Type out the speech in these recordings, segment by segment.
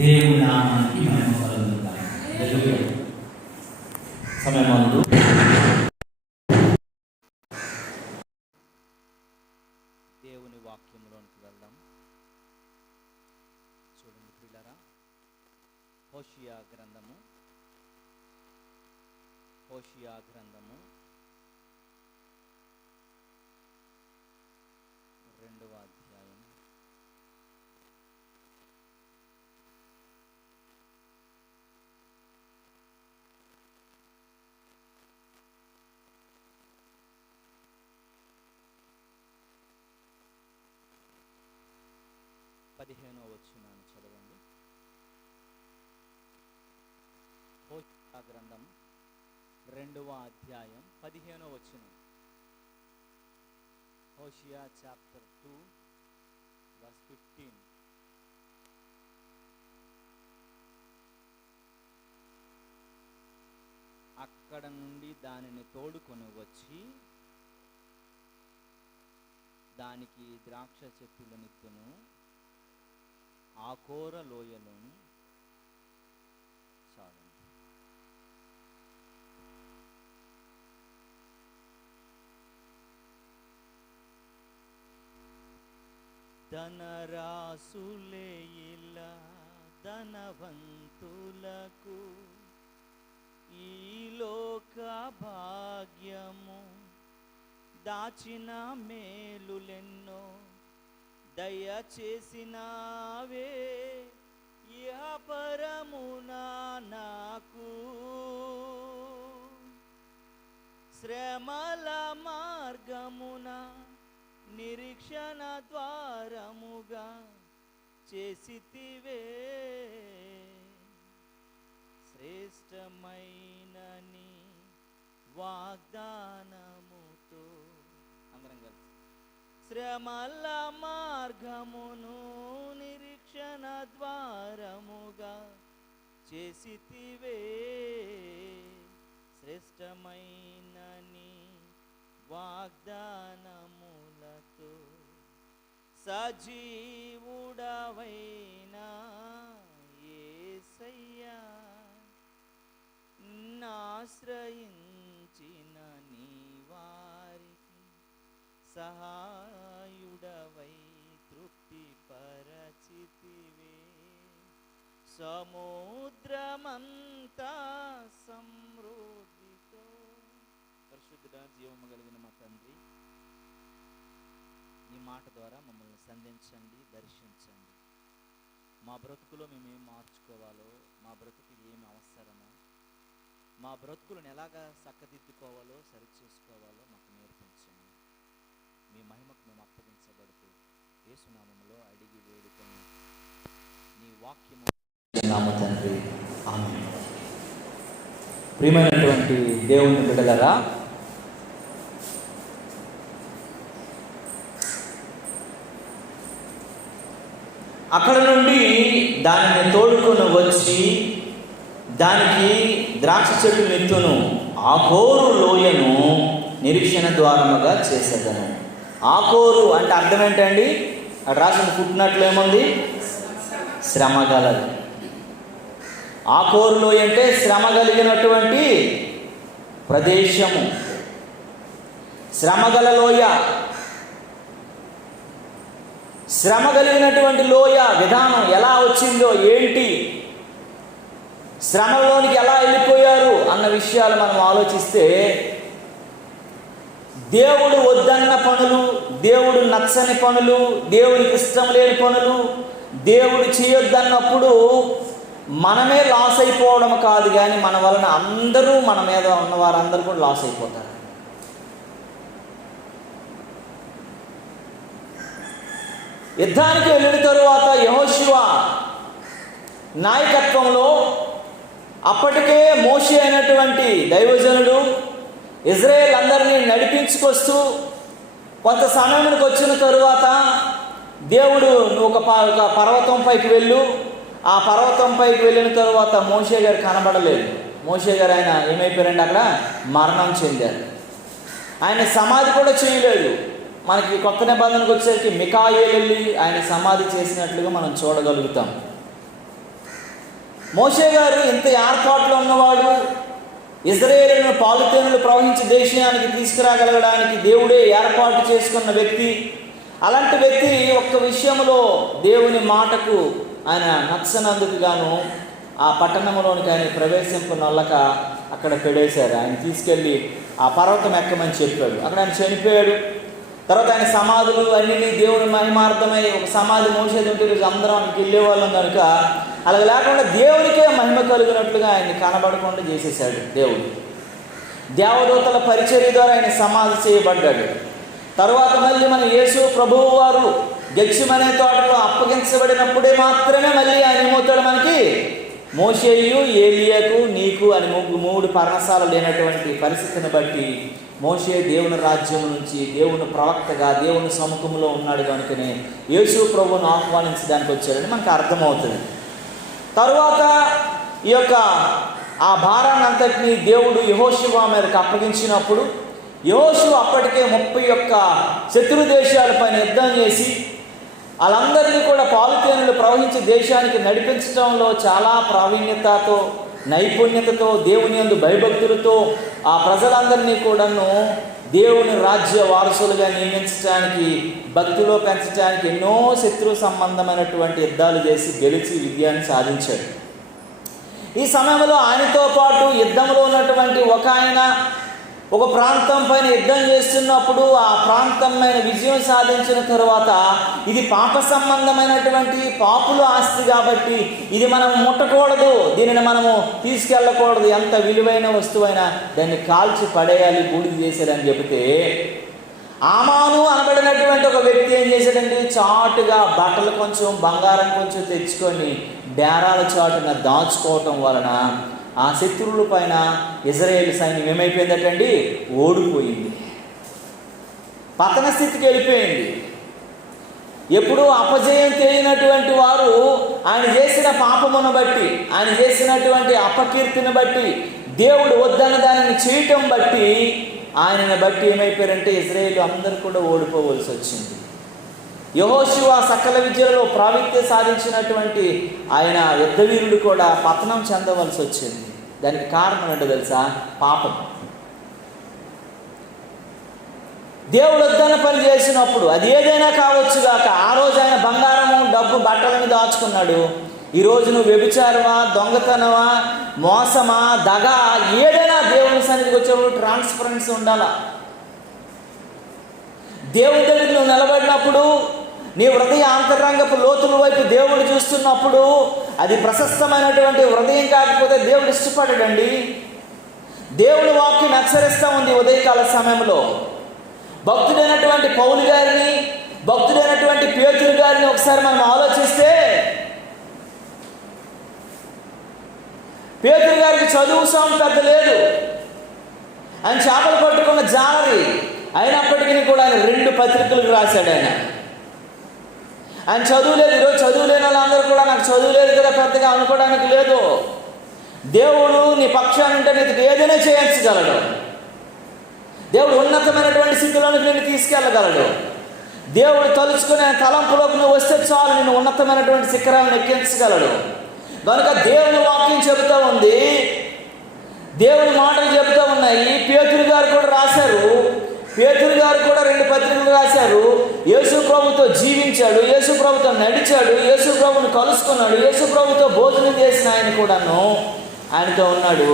దేవుని నామానికి మహిమ కలుగుతుంది. హల్లెలూయా. సమయమందు దేవుని వాక్యంలోనికి వెళ్దాం. చూడండి ప్రియులారా, హోషియా గ్రంథము 2వ అధ్యాయం 15వ వచనాన్ని చదవండి. హోషియా గ్రంథం 2వ అధ్యాయం 15వ వచనం. Hosea chapter 2 verse 15. అక్కడ నుండి దానిని తోడుకొని వచ్చి దానికి ద్రాక్ష చెట్టులనిత్తును ఆకోర లోయలోను చాలండి. ధనరాసులే ఇలా ధనవంతులకు ఈ లోక భాగ్యము దాచిన మేలులెన్నో దయచేసినావే ఇహపరమున నాకు. శ్రమల మార్గమున నిరీక్షణ ద్వారముగా చేసితివే శ్రేష్టమైనని వాగ్దానముతో. అందరం కలిసి శ్రమల మార్గమును నిరీక్షణ ద్వారముగా చేసితివే శ్రేష్టమైనని వాగ్దానములతో. సజీవుడవైనా యేసయ్యా నాశ్రయించిన నీ వారికి సహాయుడవై తృప్తి పరచితివే. సముద్రమంతా సమృద్ధితో. పరిశుద్ధ జీవము కలిగిన మా తండ్రి, నీ మాట ద్వారా మమ్మల్ని సంధించండి, దర్శించండి. మా బ్రతుకులో మేము ఏం మార్చుకోవాలో, మా బ్రతుకు ఏమి అవసరమో, మా బ్రతుకులను ఎలాగా చక్కదిద్దుకోవాలో, సరిచేసుకోవాలో మాకు నేర్పించండి. మీ మహిమకు మేము అప్పగించబడుతూ యేసునామములో అడిగి వేడుకొని నీ వాక్యము తండ్రి, ఆమేన్. ప్రియమైనటువంటి దేవుని బిడ్డలారా, అక్కడ నుండి దానిని తోడుకొని వచ్చి దానికి ద్రాక్ష చెట్టు నెత్తును ఆకోరు లోయను నిరీక్షణ ద్వారముగా చేసేదను. ఆకోరు అంటే అర్థం ఏంటండి? అక్కడ రాసిన పుట్టినట్లు ఏముంది? శ్రమ గలది. ఆకోరు లోయ అంటే శ్రమ కలిగినటువంటి ప్రదేశము, శ్రమగల లోయ. శ్రమ కలిగినటువంటి లోయ విధానం ఎలా వచ్చిందో, ఏంటి, శ్రమలోనికి ఎలా వెళ్ళిపోయారు అన్న విషయాలు మనం ఆలోచిస్తే, దేవుడు వద్దన్న పనులు, దేవుడు నచ్చని పనులు, దేవుడికి ఇష్టం లేని పనులు దేవుడు చేయొద్దన్నప్పుడు మనమే లాస్ అయిపోవడం కాదు, కానీ మన వలన అందరూ, మన మీద ఉన్న వారందరూ కూడా లాస్ అయిపోతారు. యుద్ధానికి వెళ్ళిన తరువాత యెహోషువ నాయకత్వంలో అప్పటికే మోషే అయినటువంటి దైవజనుడు ఇజ్రాయేల్ అందరినీ నడిపించుకొస్తూ కొంత సమయానికి వచ్చిన తరువాత దేవుడు ఒక పర్వతం పైకి వెళ్ళు, ఆ పర్వతం పైకి వెళ్ళిన తరువాత మోషే గారు కనబడలేదు. మోషే గారు ఆయన ఏమైపోయారండి, అక్కడ మరణం చెందారు. ఆయన సమాధి కూడా చేయలేదు. మనకి కొత్త నిబంధనకు వచ్చేసరికి మికాయేలు వెళ్ళి ఆయన సమాధి చేసినట్లుగా మనం చూడగలుగుతాం. మోషే గారు ఇంత ఏర్పాట్లో ఉన్నవాడు, ఇజ్రాయేలును పాలుతేనెలు ప్రవహించి దేశానికి తీసుకురాగలగడానికి దేవుడే ఏర్పాటు చేసుకున్న వ్యక్తి. అలాంటి వ్యక్తి ఒక్క విషయంలో దేవుని మాటకు ఆయన నచ్చనందుకు గాను ఆ పట్టణంలోనికి ఆయన ప్రవేశింపునొల్లక అక్కడ పెడేశారు. ఆయన తీసుకెళ్ళి ఆ పర్వతం ఎక్కమని చెప్పాడు. అక్కడ ఆయన చనిపోయాడు. తర్వాత ఆయన సమాధులు అన్నీ దేవుని మహిమార్థమై ఒక సమాధి మోసేది ఉంటే ఈరోజు అందరం ఆయనకి వెళ్ళేవాళ్ళం కనుక అలా లేకుండా దేవునికే మహిమ కలిగినట్లుగా ఆయన్ని కనబడకుండా చేసేసాడు దేవుడు. దేవదూతల పరిచర్య ద్వారా ఆయన సమాధి చేయబడ్డాడు. తరువాత మళ్ళీ మన యేసు ప్రభువు వారు గెత్సేమనే తోటలో అప్పగించబడినప్పుడే మాత్రమే మళ్ళీ ఆయన ఏమవుతాడు మనకి, మోషేయు, ఏలియాకు, నీకు అని మూడు పర్ణశాల లేనటువంటి పరిస్థితిని బట్టి మోషే దేవుని రాజ్యం నుంచి దేవుని ప్రవక్తగా దేవుని సముఖంలో ఉన్నాడు కనుకనే యేసు ప్రభువును ఆహ్వానించడానికి వచ్చాడని మనకు అర్థమవుతుంది. తరువాత ఈ యొక్క ఆ భారాన్ని అంతటినీ దేవుడు యెహోషువ మీదకి అప్పగించినప్పుడు యెహోషువ అప్పటికే 31 శత్రు దేశాలపైన యుద్ధం చేసి వాళ్ళందరినీ కూడా పాలుతేనెలు ప్రవహించి దేశానికి నడిపించడంలో చాలా ప్రావీణ్యతతో, నైపుణ్యతతో, దేవుని యందు భయభక్తులతో ఆ ప్రజలందరినీ కూడాను దేవుని రాజ్య వారసులుగా నియమించడానికి, భక్తిలో పెంచడానికి ఎన్నో శత్రు సంబంధమైనటువంటి యుద్ధాలు చేసి గెలిచి విజయాన్ని సాధించాడు. ఈ సమయంలో ఆయనతో పాటు యుద్ధంలో ఉన్నటువంటి ఒక ప్రాంతం పైన యుద్ధం చేస్తున్నప్పుడు ఆ ప్రాంతం పైన విజయం సాధించిన తరువాత ఇది పాప సంబంధమైనటువంటి పాపుల ఆస్తి కాబట్టి ఇది మనం ముట్టకూడదు, దీనిని మనము తీసుకెళ్ళకూడదు, ఎంత విలువైన వస్తువైనా దాన్ని కాల్చి పడేయాలి, బూడిద చేసేదని చెబితే ఆమాను అనబడినటువంటి ఒక వ్యక్తి ఏం చేశాడంటే చాటుగా బట్టలు కొంచెం బంగారం కొంచెం తెచ్చుకొని డేరాల చాటున దాచుకోవటం వలన ఆ శత్రువుల పైన ఇజ్రాయేలు సైన్యం ఏమైపోయిందటండి, ఓడిపోయింది, పతన స్థితికి వెళ్ళిపోయింది. ఎప్పుడు అపజయం తెలియనటువంటి వారు ఆయన చేసిన పాపమును బట్టి, ఆయన చేసినటువంటి అపకీర్తిని బట్టి, దేవుడు వద్దన్న దానిని చేయటం బట్టి, ఆయనను బట్టి ఏమైపోయారంటే ఇజ్రాయేలు అందరూ కూడా ఓడిపోవలసి వచ్చింది. యెహోషువ సకల విద్యలలో ప్రావీణ్యత సాధించినటువంటి ఆయన యుద్ధవీరుడు కూడా పతనం చెందవలసి వచ్చింది. దానికి కారణం ఏంటో తెలుసా? పాపం. దేవుడు వద్దన్న పని చేసినప్పుడు అది ఏదైనా కావచ్చు కాక, ఆ రోజు ఆయన బంగారము, డబ్బు, బట్టలను దాచుకున్నాడు. ఈరోజు నువ్వు వ్యభిచారమా, దొంగతనమా, మోసమా, దగా, ఏదైనా దేవుని సన్నిధికి వచ్చేప్పుడు ట్రాన్స్పరెన్సీ ఉండాలా. దేవుడి దగ్గర నువ్వు నిలబడినప్పుడు నీ హృదయ అంతరంగపు లోతుల వైపు దేవుడు చూస్తున్నప్పుడు అది ప్రశస్తమైనటువంటి హృదయం కాకపోతే దేవుడు ఇష్టపడడండి. దేవుడి వాక్యం హెచ్చరిస్తూ ఉంది ఉదయకాల సమయంలో. భక్తుడైనటువంటి పౌలు గారిని, భక్తుడైనటువంటి పేతురు గారిని ఒకసారి మనం ఆలోచిస్తే, పేతురు గారికి చదువు సాము పెద్ద లేదు, ఆయన చేపలు పట్టుకున్న జాలరి, అయినప్పటికీ కూడా ఆయన 2 పత్రికలకు రాశాడు. ఆయన చదువు లేదు. ఈరోజు చదువు లేని వాళ్ళందరూ కూడా నాకు చదువు లేదు కదా పెద్దగా అనుకోవడానికి లేదు. దేవుడు నీ పక్షాన్ని ఉంటే నీకు ఏదైనా చేయించగలడు. దేవుడు ఉన్నతమైనటువంటి స్థితిలోనికి నిన్ను తీసుకెళ్ళగలడు. దేవుడు తలుచుకునే తలంపులోకి నువ్వు వస్తే చాలు, నిన్ను ఉన్నతమైనటువంటి శిఖరాలను ఎక్కించగలడు. కనుక దేవుని వాక్యం చెబుతూ ఉంది, దేవుని మాటలు చెబుతూ ఉన్నాయి. పేతురు గారు కూడా రాశారు. పేతురు గారు కూడా 2 పత్రికలు రాశారు. యేసు ప్రభుతో జీవించాడు, యేసు ప్రభుతో నడిచాడు, యేసు ప్రభుని కలుసుకున్నాడు, యేసు ప్రభుతో భోజనం చేసిన ఆయన కూడాను ఆయనతో ఉన్నాడు.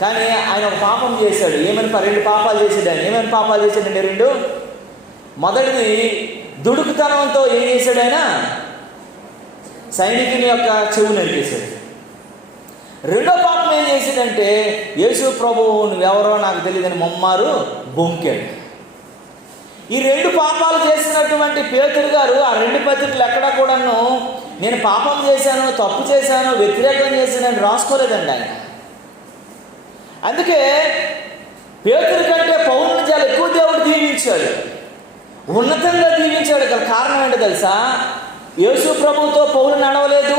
కానీ ఆయన ఒక పాపం చేశాడు. 2 పాపాలు చేశాడు. ఆయన ఏమైనా పాపాలు చేశాడండి? 2. మొదటిది దుడుకుతనంతో ఏం చేశాడు? ఆయన సైనికుని యొక్క చెవు నరికేశాడు. 2వ పాపం ఏం చేశాడంటే యేసు ప్రభువు నువ్వెవరో నాకు తెలియదని మొమ్మారు బొంకాడు. ఈ 2 పాపాలు చేసినటువంటి పేతురు గారు ఆ 2 పత్రికలు ఎక్కడా కూడాను నేను పాపం చేశాను, తప్పు చేశాను, వ్యతిరేకం చేశానని రాసుకోలేదండి ఆయన. అందుకే పేతురు కంటే పౌలుని చాలా ఎక్కువ దేవుడు దీవించాడు, ఉన్నతంగా దీవించాడు. గల కారణం ఏంటో తెలుసా? యేసు ప్రభువుతో పౌలు నడవలేదు,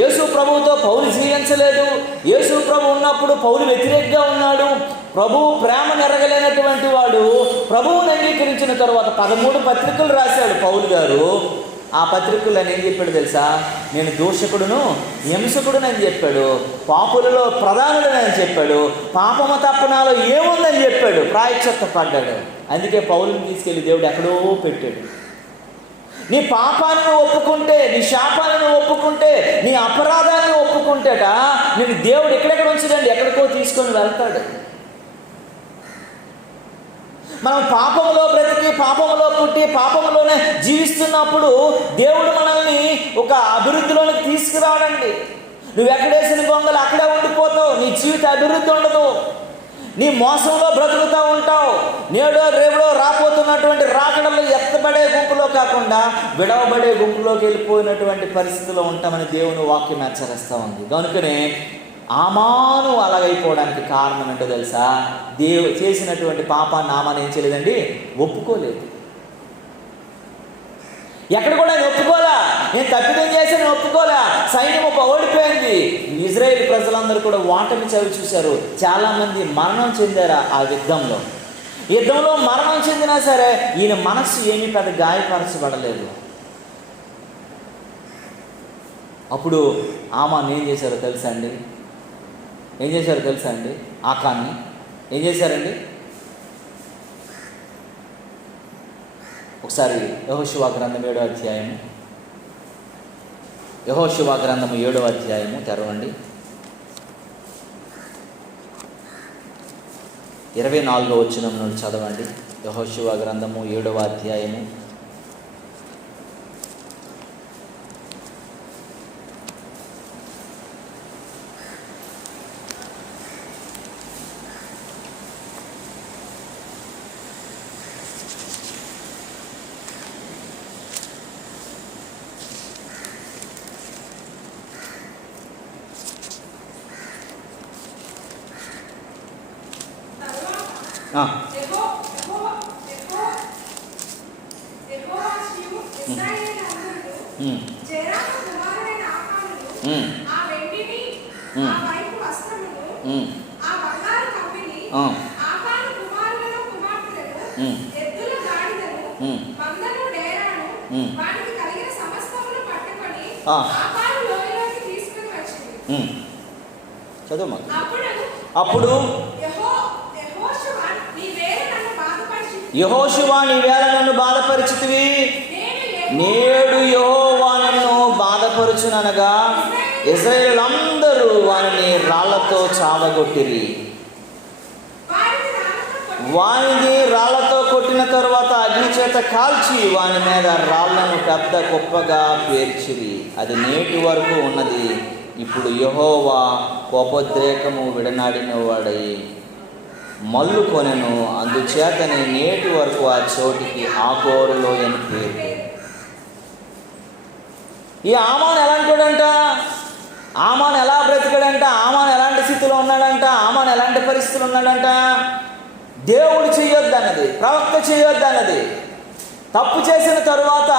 యేసు ప్రభువుతో పౌలు జీవించలేదు. యేసు ప్రభు ఉన్నప్పుడు పౌలు వ్యతిరేకంగా ఉన్నాడు. ప్రభువు ప్రేమ నెరగలేనటువంటి వాడు ప్రభువుని అంగీకరించిన తర్వాత 13 పత్రికలు రాశాడు పౌలు గారు. ఆ పత్రికల్లో ఏం చెప్పాడు తెలుసా? నేను దూషకుడును హింసకుడును అని చెప్పాడు, పాపులలో ప్రధానుడని అని చెప్పాడు, పాపము తప్ప నాలో ఏముందని చెప్పాడు, ప్రాయశ్చిత్త పడ్డాడు. అందుకే పౌలుని తీసుకెళ్ళి దేవుడు ఎక్కడో పెట్టాడు. నీ పాపాన్ని ఒప్పుకుంటే, నీ శాపాన్ని ఒప్పుకుంటే, నీ అపరాధాన్ని ఒప్పుకుంటేట నేను దేవుడు ఎక్కడెక్కడ ఉంచడండి, ఎక్కడికో తీసుకొని వెళ్తాడు. మనం పాపములో బ్రతికి, పాపములో పుట్టి, పాపములోనే జీవిస్తున్నప్పుడు దేవుడు మనల్ని ఒక అభివృద్ధిలోకి తీసుకురావడండి. నువ్వు ఎక్కడేసిన గొంగలు అక్కడే ఉండిపోతావు, నీ జీవిత అభివృద్ధి ఉండదు, నీ మోసంలో బ్రతుకుతూ ఉంటావు. నేడో రేపుడో రాపోతున్నటువంటి రాకడలో ఎత్తబడే గుంపులో కాకుండా విడవబడే గుంపులోకి వెళ్ళిపోయినటువంటి పరిస్థితిలో ఉంటామని దేవుని వాక్యం హెచ్చరిస్తూ ఉంది. కనుకనే ఆమాను అలాగైపోవడానికి కారణం ఏంటో తెలుసా? చేసినటువంటి పాపాన్ని ఆమాను ఏం చేయలేదండి, ఒప్పుకోలేదు. ఎక్కడ కూడా నేను ఒప్పుకోలే, నేను తప్పిదం చేసి నేను ఒప్పుకోలే. సైన్యం ఓడిపోయింది. ఇజ్రాయేల్ ప్రజలందరూ కూడా ఓటమి చవి చూశారు. చాలామంది మరణం చెందారు ఆ యుద్ధంలో మరణం చెందినా సరే ఈయన మనస్సు ఏమీ పెద్ద గాయపరచబడలేదు. అప్పుడు ఆమాను ఏం చేశారో తెలుసా అండి? ఆకాన్ని ఏం చేశారండి? ఒకసారి యెహోషువ గ్రంథం 7వ అధ్యాయము, యెహోషువ గ్రంథము 7వ అధ్యాయము తెరవండి. 24వ వచనం నుండి చదవండి. యెహోషువ గ్రంథము 7వ అధ్యాయము చదువు మాకు. అప్పుడు యెహోషువ నీవేళ నన్ను బాధపరిచితివి, నేడు యెహోవా నన్ను బాధపరుచుననగా ఇశ్రాయేలులందరూ వారిని రాళ్లతో చావగొట్టిరి. వానిని రాళ్లతో కొట్టిన తరువాత అగ్ని చేత కాల్చి వాని మీద రాళ్లను పెద్ద కుప్పగా పేర్చిరి. అది నేటి వరకు ఉన్నది. ఇప్పుడు యెహోవా కోపోద్రేకము విడనాడిన వాడై మల్లు కొనెను, అందుచేతనే నేటి వరకు ఆ చోటికి ఆకోరులో అని పేరు. ఈ ఆమాను ఎలాంటివాడంట? ఆమాను ఎలా బ్రతికాడంట? ఆమాను ఎలాంటి స్థితిలో ఉన్నాడంట? ఆమాను ఎలాంటి పరిస్థితులు ఉన్నాడంట? దేవుడు చేయొద్దన్నది, ప్రవక్త చేయొద్దన్నది. తప్పు చేసిన తరువాత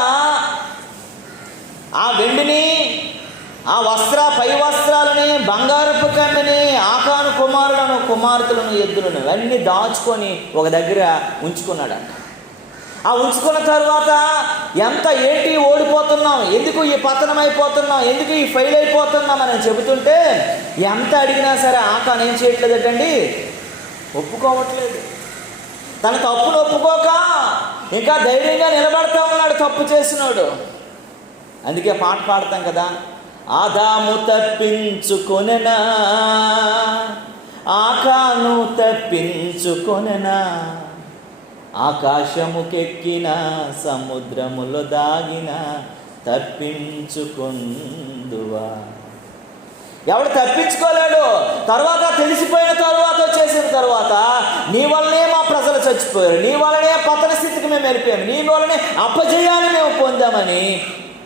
ఆ వెండిని, ఆ పై వస్త్రాలని, బంగారపు కమ్మిని, ఆకాను కుమారులను, కుమార్తెలను, ఎద్దులను అన్నీ దాచుకొని ఒక దగ్గర ఉంచుకున్నాడంట. ఆ ఉంచుకున్న తర్వాత ఏంటి ఓడిపోతున్నాం, ఎందుకు ఈ పతనం అయిపోతున్నాం, ఎందుకు ఈ ఫెయిల్ అయిపోతున్నాం అని చెబుతుంటే ఎంత అడిగినా సరే ఆకాను ఏం చేయట్లేదటండి, ఒప్పుకోవట్లేదు. తన తప్పును ఒప్పుకోక ఇంకా ధైర్యంగా నిలబడతా ఉన్నాడు తప్పు చేసినాడు. అందుకే పాట పాడతాం కదా, ఆదాము తప్పించుకొనెనా, ఆకాను తప్పించుకొనెనా, ఆకాశముకెక్కిన సముద్రములో దాగిన తప్పించుకొందువా. ఎవడు తప్పించుకోలేడు. తర్వాత తెలిసిపోయిన తర్వాత, చేసిన తర్వాత నీ వల్లనే మా ప్రజలు చచ్చిపోయారు, నీ వల్లనే పతన స్థితికి మేము వెళ్ళిపోయాము, నీ వల్లనే అపజయాన్ని మేము పొందామని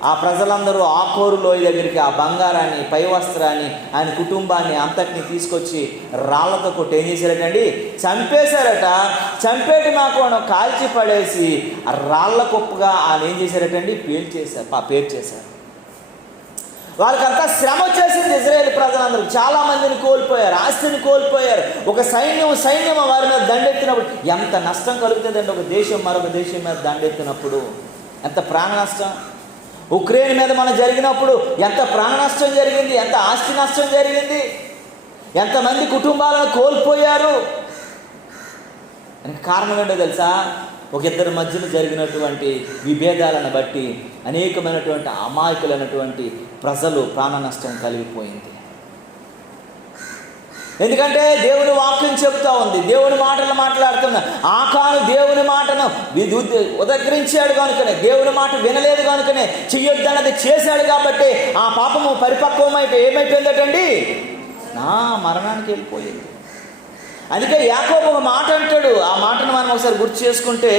ఆ ప్రజలందరూ ఆకోరు లోయ దగ్గరికి ఆ బంగారాన్ని, పై వస్త్రాన్ని, ఆయన కుటుంబాన్ని అంతటిని తీసుకొచ్చి రాళ్లతో కొట్టి ఏం చేశారటండి, చంపేశారట. చంపేటి మాకు కాల్చి పడేసి ఆ రాళ్ల కుప్పగా ఆయన ఏం చేశారటండి, పేర్చేశారు. వాళ్ళకంతా శ్రమ వచ్చేసింది. ఇజ్రాయేల్ ప్రజలందరూ చాలా మందిని కోల్పోయారు, ఆస్తిని కోల్పోయారు. ఒక సైన్యం వారి మీద దండెత్తినప్పుడు ఎంత నష్టం కలుగుతుందండి. ఒక దేశం మరొక దేశం మీద దండెత్తినప్పుడు ఎంత ప్రాణ నష్టం. ఉక్రెయిన్ మీద మనం జరిగినప్పుడు ఎంత ప్రాణ నష్టం జరిగింది, ఎంత ఆస్తి నష్టం జరిగింది, ఎంతమంది కుటుంబాలను కోల్పోయారు. దానికి కారణం ఏంటో తెలుసా? ఒక ఇద్దరి మధ్యలో జరిగినటువంటి విభేదాలను బట్టి అనేకమైనటువంటి అమాయకులైనటువంటి ప్రజలు ప్రాణ నష్టం కలిగిపోయింది. ఎందుకంటే దేవుని వాక్యం చెబుతూ ఉంది, దేవుని మాటలు మాట్లాడుతున్నా. ఆకాను దేవుని మాటను ఉదగ్రించాడు కనుకనే, దేవుని మాట వినలేదు కనుకనే చెయ్యొద్దన్నది చేశాడు కాబట్టి ఆ పాపము పరిపక్వమైపోయి ఏమైపోయిందటండి, నా మరణానికి వెళ్ళిపోయింది. అందుకే యాకోబు ఒక మాట అంటాడు. ఆ మాటను మనం ఒకసారి గుర్తు చేసుకుంటే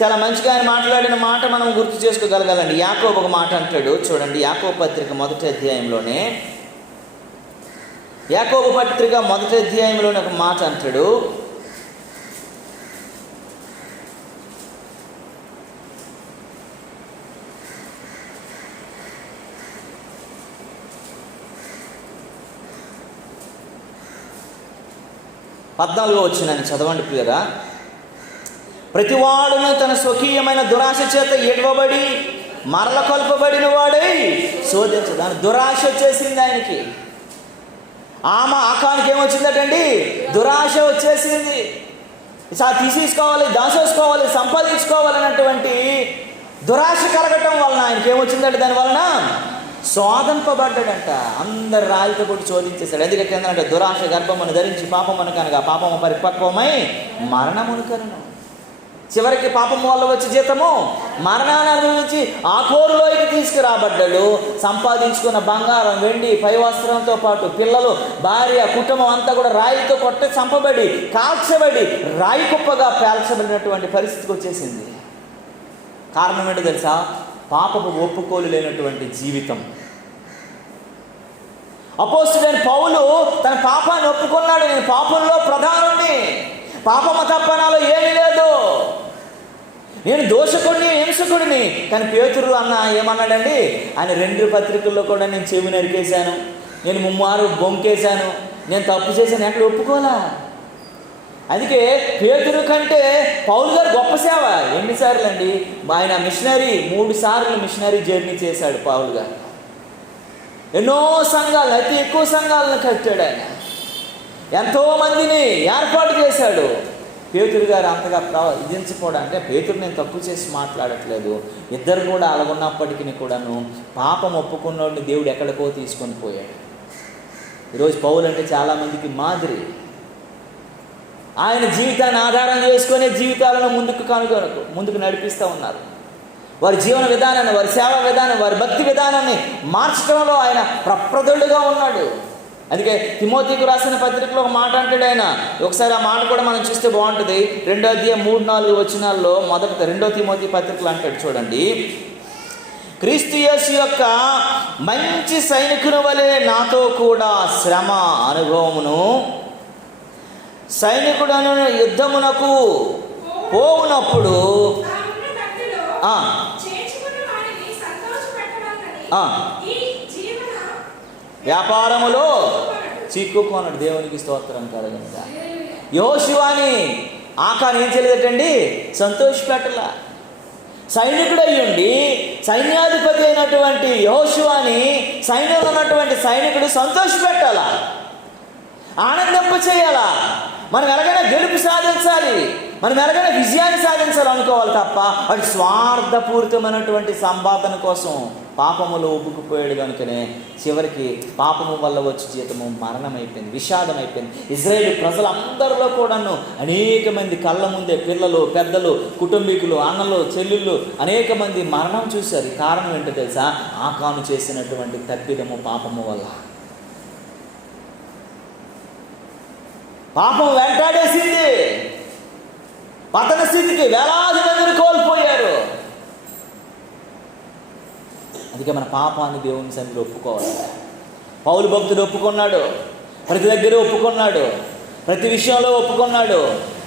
చాలా మంచిగా ఆయన మాట్లాడిన మాట మనం గుర్తు చేసుకోగలగాలండి. యాకోబు ఒక మాట అంటాడు చూడండి, యాకోబు పత్రిక మొదటి అధ్యాయంలోనే, యాకోబు పత్రిక మొదటి అధ్యాయంలోనే ఒక మాట అంటాడు. పద్నాలుగో వచ్చినాన్ని చదవండి ప్రియరా. ప్రతివాడును తన స్వకీయమైన దురాశ చేత ఏడవబడి మరల కొల్పబడిన వాడై శోధించు. దాని దురాశ వచ్చేసింది ఆయనకి. ఆకానికి ఏమొచ్చిందటండి, దురాశ వచ్చేసింది. తీసేసుకోవాలి, దాచేసుకోవాలి, సంపాదించుకోవాలన్నటువంటి దురాశ కలగటం వలన ఆయనకి ఏమొచ్చిందంటే దాని వలన శోధింపబడ్డాడంట. అందరు రాయితో కొట్టి శోధించేశాడు. ఎందుకంటే ఏంటంటే దురాశ గర్భమును ధరించి పాపమును కనుక పాపము పరిపక్వమై మరణమును కనును. చివరికి పాపము వల్ల వచ్చే జీతము మరణాన్ని అనుభవించి ఆ కోరులోకి తీసుకురాబడ్డాడు. సంపాదించుకున్న బంగారం, వెండి, పై వస్త్రంతో పాటు పిల్లలు, భార్య, కుటుంబం అంతా కూడా రాయితో కొట్టి చంపబడి, కాల్చబడి, రాయి కుప్పగా పేల్చబడినటువంటి పరిస్థితికి వచ్చేసింది. కారణం ఏంటో తెలుసా? పాపపు ఒప్పుకోలు లేనటువంటి జీవితం. అపోస్తలుడైన పౌలు తన పాపాన్ని ఒప్పుకున్నాడు. నేను పాపంలో ప్రధానుడిని, పాపమ తప్పనాలో ఏమీ లేదు, నేను దోషకుడిని, హింసకుడిని. కానీ పేతురు అన్న ఏమన్నాడండి, ఆయన 2 పత్రికల్లో కూడా నేను చెవి నరికేశాను, నేను 3 బొంకేశాను, నేను తప్పు చేశాను, ఎక్కడ ఒప్పుకోలా. అందుకే పేతురు కంటే పౌలు గారు గొప్ప సేవ. ఎన్నిసార్లు అండి ఆయన మిషనరీ, 3 సార్లు మిషనరీ జర్నీ చేశాడు పౌలు గారు. ఎన్నో సంఘాలు, అతి ఎక్కువ సంఘాలను కట్టాడు ఆయన. ఎంతోమందిని ఏర్పాటు చేశాడు. పేతురు గారు అంతగా విధించకపోవడం అంటే, పేతురు నేను తప్పు చేసి మాట్లాడట్లేదు, ఇద్దరు కూడా అలాగున్నప్పటికీ కూడాను పాపం ఒప్పుకున్నోడిని దేవుడు ఎక్కడికో తీసుకొని పోయాడు. ఈరోజు పౌలు అంటే చాలామందికి మాదిరి. ఆయన జీవితాన్ని ఆధారం చేసుకునే జీవితాలను ముందుకు నడిపిస్తూ ఉన్నారు. వారి జీవన విధానాన్ని, వారి సేవా విధానం, వారి భక్తి విధానాన్ని మార్చడంలో ఆయన ప్రప్రదుడుగా ఉన్నాడు. అందుకే తిమోతికి రాసిన పత్రికలో ఒక మాట అంటాడు ఆయన. ఒకసారి ఆ మాట కూడా మనం చూస్తే బాగుంటుంది. 2వ అధ్యాయం 3-4 వచనాల్లో మొదట 2వ తిమోతి పత్రికలు అంటాడు చూడండి, క్రీస్తు యేసు యొక్క మంచి సైనికుని వలె నాతో కూడా శ్రమ అనుభవమును, సైనికుడను యుద్ధమునకు పోవునప్పుడు వ్యాపారములో చిక్కుకోనడు. దేవునికి స్తోత్రం కలుగునుగా. యెహోషువని ఆకాను ఏం చేయలేదటండి, సంతోషపెట్టలా. సైనికుడయ్యుండి సైన్యాధిపతి అయినటువంటి యెహోషువని సైన్యంలో ఉన్నటువంటి సైనికుడు సంతోషపెట్టాలా, ఆనందింప చేయాలా. మనం ఎలాగైనా గెలుపు సాధించాలి, మనం ఎలాగైనా విజయాన్ని సాధించాలి అనుకోవాలి తప్ప అది స్వార్థపూరితమైనటువంటి సంపాదన కోసం పాపములో ఉబ్బుకుపోయాడు కనుకనే చివరికి పాపము వల్ల వచ్చి జీతము మరణమైపోయింది, విషాదం అయిపోయింది. ఇజ్రాయేల్ ప్రజలందరిలో కూడాను అనేక మంది కళ్ళ ముందే పిల్లలు, పెద్దలు, కుటుంబీకులు, అన్నలు, చెల్లెళ్ళు అనేక మంది మరణం చూశారు. కారణం ఏంటో తెలుసా? ఆకాను చేసినటువంటి తప్పిదము, పాపము వల్ల. పాపం వెంటాడేసింది, పతన స్థితికి వేలాది మందిని కోల్పోయారు. అందుకే మన పాపాన్ని దేవుని సన్నిధిలో ఒప్పుకోవాలి. పౌలు భక్తుడు ఒప్పుకున్నాడు, ప్రతి దగ్గర ఒప్పుకున్నాడు, ప్రతి విషయంలో ఒప్పుకున్నాడు,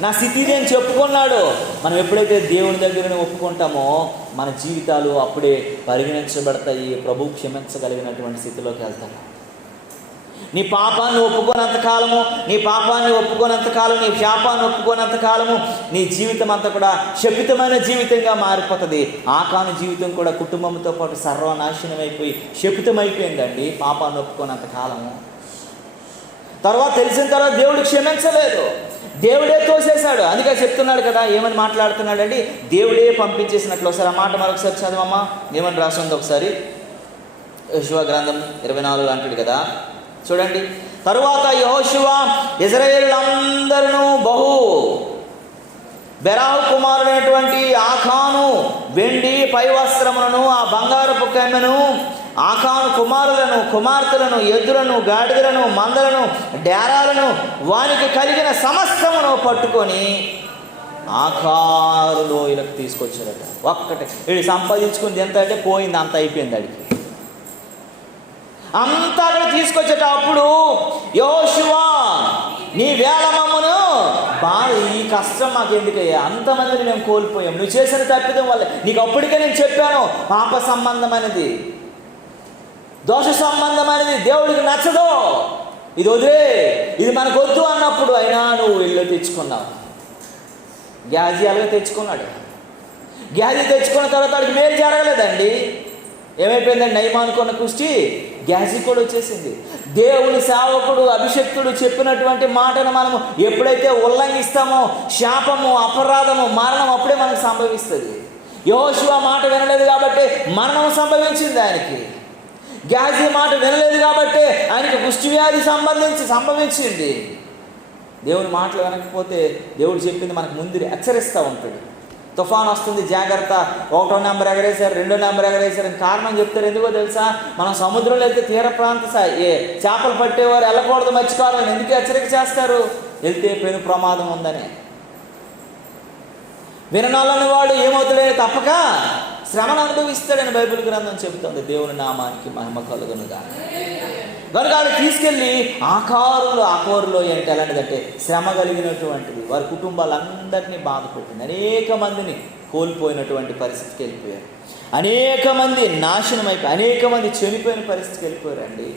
నా స్థితి నేను చెప్పుకున్నాడు. మనం ఎప్పుడైతే దేవుని దగ్గరనే ఒప్పుకుంటామో మన జీవితాలు అప్పుడే పరిగణించబడతాయి, ప్రభు క్షమించగలిగినటువంటి స్థితిలోకి వెళ్తాము. నీ పాపాన్ని ఒప్పుకోనంత కాలము, నీ పాపాన్ని ఒప్పుకోనంత కాలం, నీ శాపాన్ని ఒప్పుకోనంత కాలము నీ జీవితం అంతా కూడా శపితమైన జీవితంగా మారిపోతుంది. ఆకాను జీవితం కూడా కుటుంబంతో పాటు సర్వనాశనం అయిపోయి శపితమైపోయిందండి పాపాన్ని ఒప్పుకోనంత కాలము. తర్వాత తెలిసిన తర్వాత దేవుడు క్షమించలేదు, దేవుడే తోసేశాడు. అందుకే చెప్తున్నాడు కదా, ఏమని మాట్లాడుతున్నాడండి, దేవుడే పంపించేసినట్లు. ఒకసారి ఆ మాట మరొకసారి చదవమ్మా, ఏమని రాసింది ఒకసారి. యెహోషువ గ్రంథం 24 అంటాడు కదా, చూడండి. తరువాత యెహోషువ ఇశ్రాయేలులందరూ బహు బెరాహు కుమారుడైనటువంటి ఆకాను వెండి పై వస్త్రములను, ఆ బంగారపు కమ్మెను, ఆకాను కుమారులను, కుమార్తెలను, ఎద్దులను, గాడిదలను, మందలను, డేరాలను, వానికి కలిగిన సమస్తమును పట్టుకొని ఆకారు లోయలకు తీసుకొచ్చారట. ఒక్కటే వీడు సంపాదించుకుంది ఎంత అంటే పోయింది, అంత అయిపోయింది అడిగి. అంతా అక్కడ తీసుకొచ్చేటప్పుడు యెహోషువ నీ వేలమమ్మును బాగా, ఈ కష్టం మాకు ఎందుకయ్యా, అంతమందిని మేము కోల్పోయాం, నువ్వు చేసిన తప్పిదం వల్ల. నీకు అప్పటికే నేను చెప్పాను, పాప సంబంధమైనది, దోష సంబంధమైనది, దేవుడికి నచ్చదు, ఇది వదిలే, ఇది మనకు వద్దు అన్నప్పుడు అయినా నువ్వు ఇల్లు తెచ్చుకున్నావు. గ్యాజీ అలాగే తెచ్చుకున్నాడు. గ్యాజీ తెచ్చుకున్న తర్వాత వాడికి మేలు జరగలేదండి. ఏమైపోయిందండి, నయమా అనుకున్న కుష్టి గ్యాజీ కూడా వచ్చేసింది. దేవుని సేవకుడు అభిషక్తుడు చెప్పినటువంటి మాటను మనము ఎప్పుడైతే ఉల్లంఘిస్తామో శాపము, అపరాధము, మరణం అప్పుడే మనకు సంభవిస్తుంది. యెహోషువ మాట వినలేదు కాబట్టి మరణం సంభవించింది ఆయనకి. గ్యాజీ మాట వినలేదు కాబట్టి ఆయనకి కుష్టి వ్యాధి సంభవించింది. దేవుని మాటలు వినకపోతే దేవుడు చెప్పింది మనకు ముందు హెచ్చరిస్తూ ఉంటాడు. తుఫాన్ వస్తుంది జాగ్రత్త, 1వ నెంబర్ ఎగరేశారు, 2వ నెంబర్ ఎగరేశారు అని కారణం చెప్తారు. ఎందుకో తెలుసా, మనం సముద్రంలో వెళ్తే తీర ప్రాంత చేపలు పట్టేవారు వెళ్ళకూడదు, మర్చిపోవాలని ఎందుకు హెచ్చరిక చేస్తారు, వెళ్తే పెను ప్రమాదం ఉందని. విననాలని వాడు ఏమవుతాడని తప్పక శ్రమను అనుభవిస్తాడని బైబిల్ గ్రంథం చెబుతుంది. దేవుని నామానికి మహిమ కలుగునుగా. కనుక వాళ్ళు తీసుకెళ్ళి ఆకారులో ఏంటి ఎలాంటిదంటే శ్రమ కలిగినటువంటిది, వారి కుటుంబాలందరినీ బాధపెట్టింది. అనేక మందిని కోల్పోయినటువంటి పరిస్థితికి వెళ్ళిపోయారు. అనేక మంది నాశనం అయిపోయి, అనేక మంది చనిపోయిన పరిస్థితికి వెళ్ళిపోయారండి.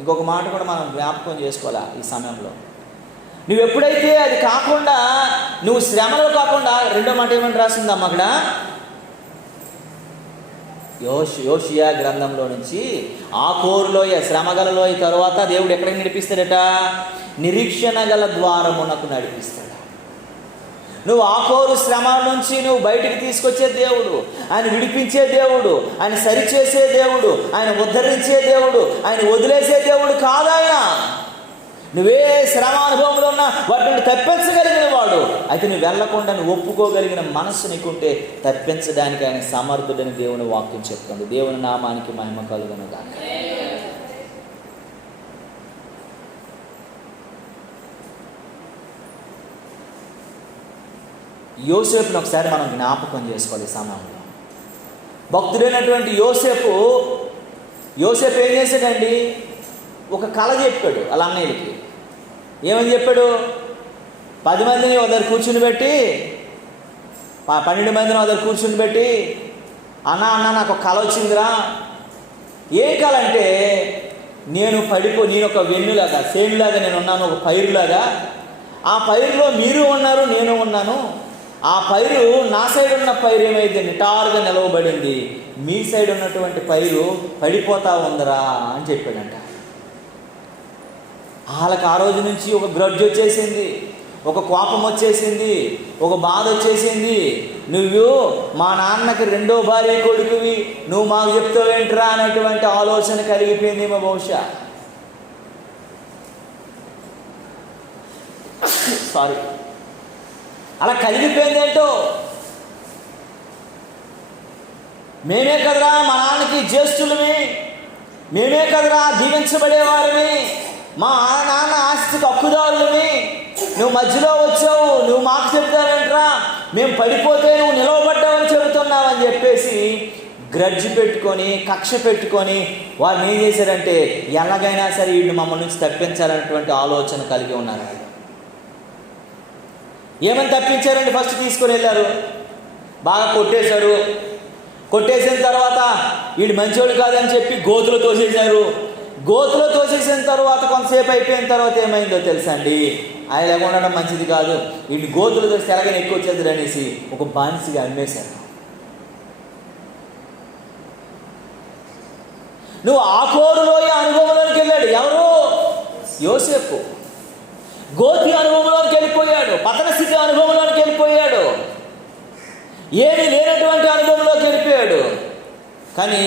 ఇంకొక మాట కూడా మనం జ్ఞాపకం చేసుకోవాలా ఈ సమయంలో. నువ్వు ఎప్పుడైతే అది కాకుండా, నువ్వు శ్రమలో కాకుండా, రెండో మాట ఏమని రాసిందమ్మ అక్కడ, యోషియా గ్రంథంలో నుంచి ఆకోరులోయ, శ్రమగలలోయ తరువాత దేవుడు ఎక్కడికి నడిపిస్తాడట, నిరీక్షణ గల ద్వారమునకు నడిపిస్తాడు. నువ్వు ఆకోరు శ్రమ నుంచి నువ్వు బయటికి తీసుకొచ్చే దేవుడు, ఆయన విడిపించే దేవుడు, ఆయన సరిచేసే దేవుడు, ఆయన ఉద్ధరించే దేవుడు, ఆయన వదిలేసే దేవుడు కాదాయన. నువ్వే శ్రమ అనుభవంలో ఉన్నా వాటిని తప్పించగలిగిన వాడు. అయితే నువ్వు వెళ్లకుండా నువ్వు ఒప్పుకోగలిగిన మనస్సు నీకుంటే తప్పించడానికి ఆయన సమర్థుడని దేవుని వాక్యం చెప్తుంది. దేవుని నామానికి మహిమ కలుగును గాక. యోసేపుని ఒకసారి మనం జ్ఞాపకం చేసుకోవాలి ఈ సమయంలో. భక్తుడైనటువంటి యోసేపు ఏం చేశాడండి, ఒక కళ చెప్పాడు వాళ్ళ అన్నయ్యలకి. ఏమని చెప్పాడు, 10 మందిని ఒక దగ్గర కూర్చుని పెట్టి, 12 మందిని ఒక దగ్గర కూర్చుని పెట్టి, అన్న నాకు ఒక కళ వచ్చిందిరా. ఏ కళ అంటే, నేను ఒక వెన్నులాగా, సేనులాగా నేను ఉన్నాను, ఒక పైరులాగా. ఆ పైరులో మీరు ఉన్నారు, నేను ఉన్నాను. ఆ పైరు నా సైడ్ ఉన్న పైరు ఏమైంది, నిటారుగా నిలవబడింది, మీ సైడ్ ఉన్నటువంటి పైరు పడిపోతా ఉందరా అని చెప్పాడంట. వాళ్ళకి ఆ రోజు నుంచి ఒక గ్రడ్జ్ వచ్చేసింది, ఒక కోపం వచ్చేసింది, ఒక బాధ వచ్చేసింది. నువ్వు మా నాన్నకి 2వ భార్య కొడుకువి, నువ్వు మాకు చెప్తావేంట్రా అనేటువంటి ఆలోచన కలిగిపోయిందేమో బహుశా. అలా కలిగిపోయిందేంటో. మేమే కదరా మా నాన్నకి జ్యేష్ఠులమి, మేమే కదరా దీవించబడేవారిని, మా నాన్న ఆస్తికి హక్కుదారులమి, నువ్వు మధ్యలో వచ్చావు, నువ్వు మాకు చెప్తావేంట్రా, మేము పడిపోతే నువ్వు నిలవబడ్డావని చెబుతున్నావని చెప్పేసి గ్రడ్జ్ పెట్టుకొని, కక్ష పెట్టుకొని వారిని ఏం చేశారంటే ఎలాగైనా సరే వీడిని మమ్మల్ని నుంచి తప్పించాలనేటువంటి ఆలోచన కలిగి ఉన్నారు. ఏమని తప్పించారండి, ఫస్ట్ తీసుకొని వెళ్ళారు, బాగా కొట్టేశారు. కొట్టేసిన తర్వాత వీడు మంచోడు కాదని చెప్పి గోతులు తోసేశారు. గోతులో తోసేసిన తర్వాత కొంతసేపు అయిపోయిన తర్వాత ఏమైందో తెలుసా అండి, ఆయన లేకుండా ఉండడం మంచిది కాదు, వీడిని గోతులు తోసి ఎలాగైనా ఎక్కువ వచ్చేది అనేసి ఒక బానిసగా అమ్మేశారు. నువ్వు ఆకోరులోయ అనుభవంలోకి వెళ్ళాడు ఎవరు? యోసేపు. గోతి అనుభవంలోకి వెళ్ళిపోయాడు, పతన స్థితి అనుభవంలోకి వెళ్ళిపోయాడు, ఏమీ లేనటువంటి అనుభవంలోకి వెళ్ళిపోయాడు. కానీ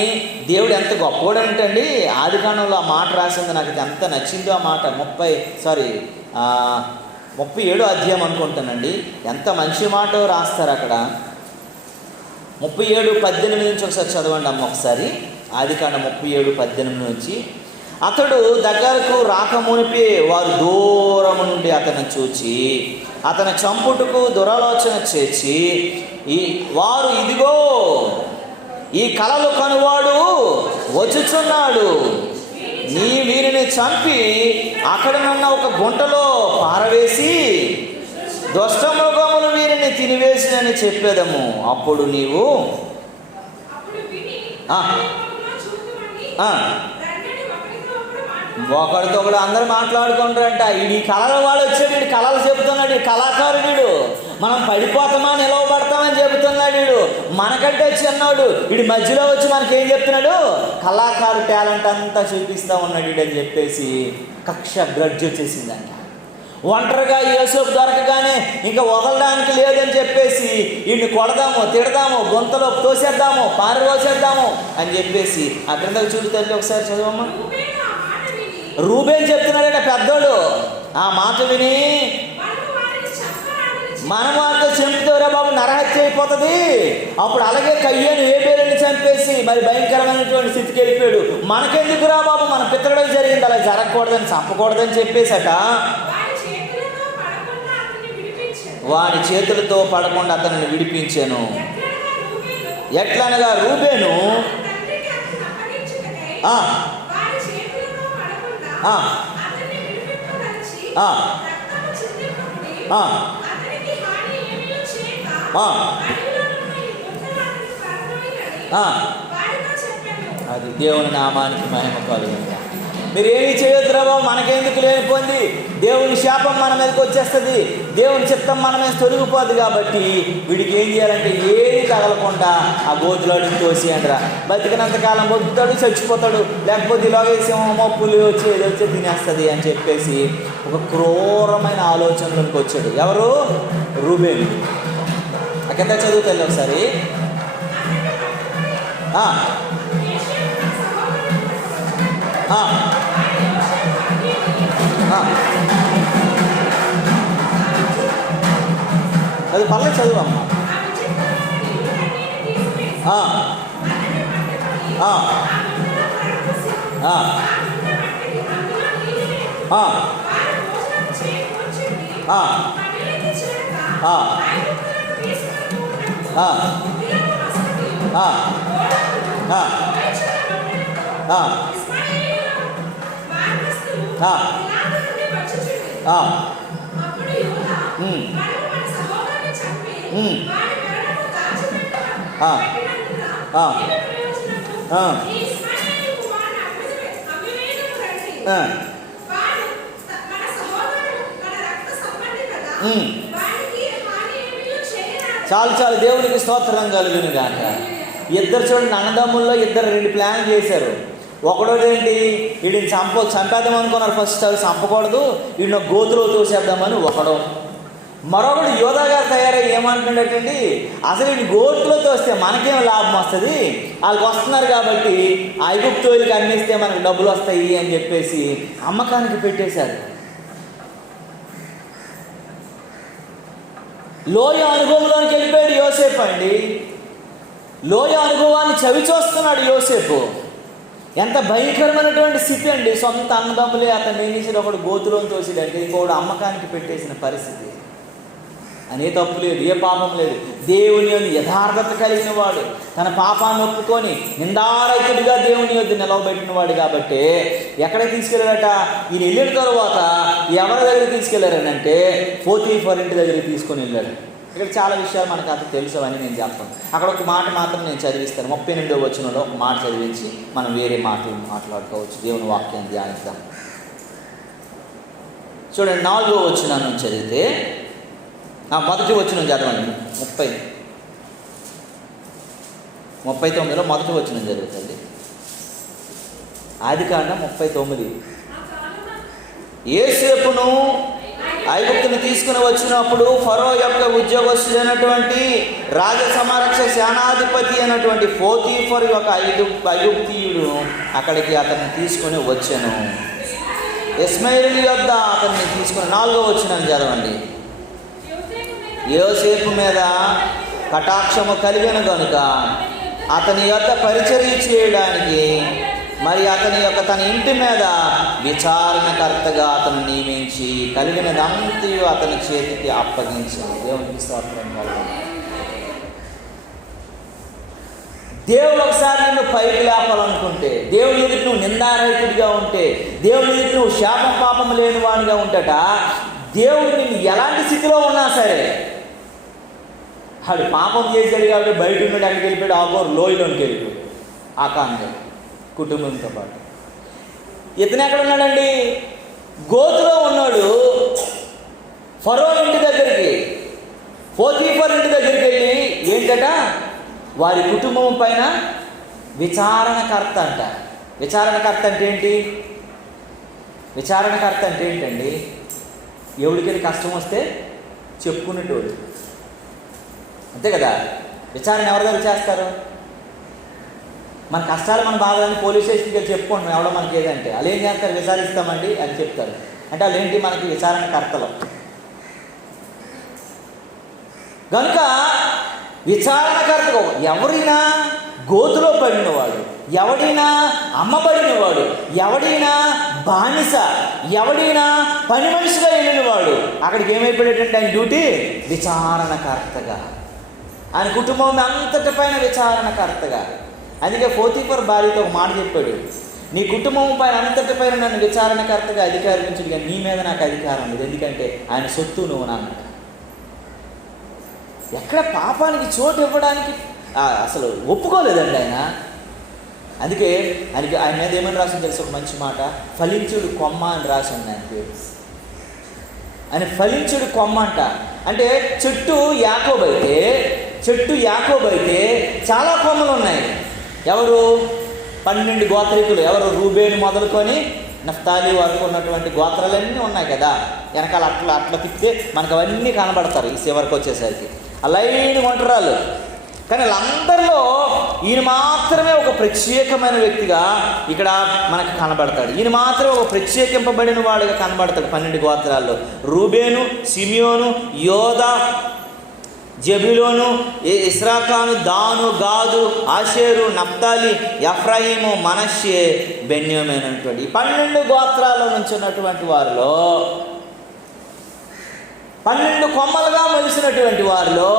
దేవుడు ఎంత గొప్పవాడు అంటండి, ఆదికాండంలో ఆ మాట రాసింది నాకు ఎంత నచ్చిందో ఆ మాట. 37 అధ్యాయం అనుకుంటానండి, ఎంత మంచి మాట రాస్తారు అక్కడ. 37:18 నుంచి ఒకసారి చదవండి అమ్మ ఒకసారి. ఆదికాండం 37:18 నుంచి. అతడు దగ్గరకు రాకమునిపే వారు దూరము నుండి అతను చూచి అతని చంపుటకు దురాలోచన చేసి వారు ఇదిగో ఈ కలలు కనువాడు వచ్చుచున్నాడు, నీ వీరిని చంపి అక్కడనున్న ఒక గుంటలో పారవేసి దుష్టమృగములు వీరిని తినివేసినని చెప్పేదము. అప్పుడు నీవు ఒకరితో ఒకడు అందరూ మాట్లాడుకుంటారంట. ఈ కళల వాడు వచ్చాడు, వీడు కళలు చెబుతున్నాడు, ఈ కళాకారుడు, మనం పడిపోతామా నిలవబడతామని చెబుతున్నాడు. వీడు మనకంటే చిన్నాడు, వీడి మధ్యలో వచ్చి మనకేం చెప్తున్నాడు, కళాకారు టాలెంట్ అంతా చూపిస్తూ ఉన్నాడు వీడు అని చెప్పేసి కక్ష గ్రడ్జ్ వచ్చేసిందంట. ఒంటరిగా యోసేపు దొరకగానే ఇంకా వదలడానికి లేదని చెప్పేసి వీడిని కొడదాము, తిడదాము, గొంతలో తోసేద్దాము, పారవేసేద్దాము అని చెప్పేసి ఆ క్రిందకు చూడు తల్లి ఒకసారి చదవమ్మా. రూబేన్ చెప్తున్నాడట పెద్దోడు, ఆ మాట విని మనం వారితో చంపుతారా బాబు, నరహత్య అయిపోతుంది. అప్పుడు అలాగే కయ్యను హేబేలుని చంపేసి మరి భయంకరమైనటువంటి స్థితికి వెళ్ళిపోయాడు. మనకెందుకురా బాబు, మన పితరుడికి జరిగింది, అలా జరగకూడదని చంపకూడదని చెప్పేసట వాడి చేతులతో పడకుండా అతనిని విడిపించాను. ఎట్లనగా రూబేను అది దేవుని నామానికి మహిమ కలుగుతుంది. మీరేమీ చేయొద్దురా బాబు, మనకెందుకు లేనిపోయింది, దేవుని శాపం మన మీదకి వచ్చేస్తుంది, దేవుని చిత్తం మన మీద తొలగిపోద్ది. కాబట్టి వీడికి ఏం చేయాలంటే ఏది తగలకుండా ఆ గోతులో తోసేయండిరా, బతికినంతకాలం బతుకుతాడు, చచ్చిపోతాడు, లేకపోతే ఇలాగే సింహమో పులి వచ్చి ఏదో వచ్చి తినేస్తుంది అని చెప్పేసి ఒక క్రూరమైన ఆలోచనలోకి వచ్చాడు. ఎవరు? రూబేను. కింద చదువుతాను ఒకసారి. అది పర్లేదు చదువమ్మా. చాలు చాలు, దేవునికి స్తోత్రం కలుగును గాక. ఇద్దరు చూడండి, అన్నదమ్ముల్లో ఇద్దరు 2 ప్లాన్లు చేశారు. ఒకడోదేంటి, వీడిని చంపేద్దాం అనుకున్నారు ఫస్ట్, అవి చంపకూడదు, వీడిని గోతులో తోసేద్దామని ఒకడు. మరొకడు యోధాగా తయారై ఏమంటున్నాడటండి, అసలు వీడిని గోతులో తోస్తే మనకేం లాభం వస్తుంది, వాళ్ళకి వస్తున్నారు కాబట్టి ఐగుప్తోళ్ళకి అమ్మేస్తే మనకు డబ్బులు వస్తాయి అని చెప్పేసి అమ్మకానికి పెట్టేశారు. లోయ అనుభవంలోనికి వెళ్ళిపోయాడు యోసేపు అండి. లోయ అనుభవాన్ని చవి చూస్తున్నాడు యోసేపు. ఎంత భయంకరమైనటువంటి స్థితి అండి. సొంత అన్నదమ్ములే అతను ఏం చేసాడు, ఒకడు గోతులో తోసాడంటే ఇంకొకడు అమ్మకానికి పెట్టేసిన పరిస్థితి. అనే తప్పు లేదు, ఏ పాపం లేదు. దేవుని యొద్ద యథార్థత కలిగిన వాడు, తన పాపాన్ని ఒప్పుకొని నిందారహితుడిగా దేవుని యొద్ద నిలవబెట్టిన వాడు. కాబట్టి ఎక్కడికి తీసుకెళ్ళాడట, ఈయన వెళ్ళిన తర్వాత ఎవరి దగ్గర తీసుకెళ్ళారనంటే పోతీఫర్ ఇంటి దగ్గరికి తీసుకొని వెళ్ళాడు. ఇక్కడ చాలా విషయాలు మనకు అంత తెలుసు అని నేను చెప్తాను. అక్కడ ఒక మాట మాత్రం నేను చదివిస్తాను. 32వ వచనంలో ఒక మాట చదివించి మనం వేరే మాటలు మాట్లాడుకోవచ్చు. దేవుని వాక్యాన్ని ధ్యానిద్దాం. చూడండి, 4వ వచనం నుంచి చదివితే, మొదటి వచనం చదవండి. 39లో మొదటి వచనం జరుగుతుంది. ఆదికాండం 39. యోసేపును ఐగుప్తును తీసుకుని వచ్చినప్పుడు ఫరో యొక్క ఉద్యోగస్తుడైనటువంటి రాజసమరక్ష సేనాధిపతి అయినటువంటి పోతీఫరు ఒక ఐగుప్తీయుడు అక్కడికి అతన్ని తీసుకొని వచ్చాను. ఇష్మాయేలు యొద్ద అతన్ని తీసుకుని 4వ వచనం చదవండి. యోసేపు మీద కటాక్షము కలిగిన కనుక అతని యొద్ద పరిచర్య చేయడానికి మరి అతని యొక్క తన ఇంటి మీద విచారణకర్తగా అతను నియమించి కలిగినదంతయు అతని చేతికి అప్పగించాడు. దేవునికి స్తోత్రం కలుగును. దేవుడు ఒకసారి నిన్ను పైకి లేపాలనుకుంటే, దేవుని ఎదుటి నువ్వు నిందారహితుడిగా ఉంటే, దేవుని ఎదుటి నువ్వు శాపం పాపం లేని వాడిగా ఉంటట, దేవుడు నిన్ను ఎలాంటి స్థితిలో ఉన్నా సరే, వాడు పాపం చేశాడు కాబట్టి బయట ఉన్నాడు, అక్కడికి వెళ్ళిపోయాడు, ఆగోరు లోయలోనికి వెళ్ళిపోయాడు ఆకాంక్ష కుటుంబంతో పాటు. ఇతను ఎక్కడ ఉన్నాడండి? గోతులో ఉన్నాడు. ఫరో ఇంటి దగ్గరికి, పోతీఫర్ ఇంటి దగ్గరికి వెళ్ళి ఏంటట, వారి కుటుంబం పైన విచారణకర్త అంట. విచారణకర్త అంటే ఏంటి? విచారణకర్త అంటే ఏంటండి? ఎవరికైనా కష్టం వస్తే చెప్పుకునేటోడు, అంతే కదా. విచారణ ఎవరి దగ్గర చేస్తారు? మన కష్టాలు మన బాధలని పోలీస్ స్టేషన్కి వెళ్ళి చెప్పుకుంటున్నాం, ఎవడో మనకి ఏదంటే వాళ్ళు ఏం చేస్తారు? విచారిస్తామండి అని చెప్తారు. అంటే వాళ్ళు ఏంటి? మనకి విచారణకర్తలు. కనుక విచారణకర్త ఎవరైనా గోతులో పడినవాడు, ఎవడైనా అమ్మబడినవాడు, ఎవడైనా బానిస, ఎవడైనా పని మనిషిగా వెళ్ళినవాడు అక్కడికి ఏమైపోయాడంటే ఆయన డ్యూటీ విచారణకర్తగా, ఆయన కుటుంబం అంతటి పైన విచారణకర్తగా. అందుకే పోతీఫర్ భార్యతో ఒక మాట చెప్పాడు, నీ కుటుంబం పైన అంతటి పైన నన్ను విచారణకర్తగా అధికారించుడు, కానీ నీ మీద నాకు అధికారం లేదు, ఎందుకంటే ఆయన సొత్తు నువ్వు నాన్న. ఎక్కడ పాపానికి చోటు ఇవ్వడానికి అసలు ఒప్పుకోలేదండి ఆయన. అందుకే ఆయన మీద ఏమని రాసింది తెలుసు? ఒక మంచి మాట, ఫలించుడు కొమ్మ అని రాసింది ఆయన పేరు. ఆయన ఫలించుడు కొమ్మ అంట. అంటే చెట్టు యాకోబు అయితే చాలా కొమ్మలు ఉన్నాయి. ఎవరు? 12 గోత్రికులు. ఎవరు? రూబేను మొదలుకొని నఫ్తాలి వరకు ఉన్నటువంటి గోత్రాలన్నీ ఉన్నాయి కదా. వెనకాల అట్లా తిప్పితే మనకు అవన్నీ కనబడతారు. ఈ చివరికి వచ్చేసరికి లైన్ ఒంటరాలు. కానీ వాళ్ళందరిలో ఈయన మాత్రమే ఒక ప్రత్యేకమైన వ్యక్తిగా ఇక్కడ మనకు కనబడతాడు. ఈయన మాత్రమే ఒక ప్రత్యేకింపబడిన వాడుగా కనబడతాడు. 12 గోత్రాల్లో రూబేను, సిమియోను, యోదా, జెబులోను, ఇస్రాకాను, దాను, గాదు, ఆషేరు, నఫ్తాలి, ఎఫ్రాయిము, మనష్షే, బెన్యామీను అనేటువంటి ఈ 12 గోత్రాల నుంచి ఉన్నటువంటి వారిలో 12 కొమ్మలుగా మొలిసినటువంటి వారిలో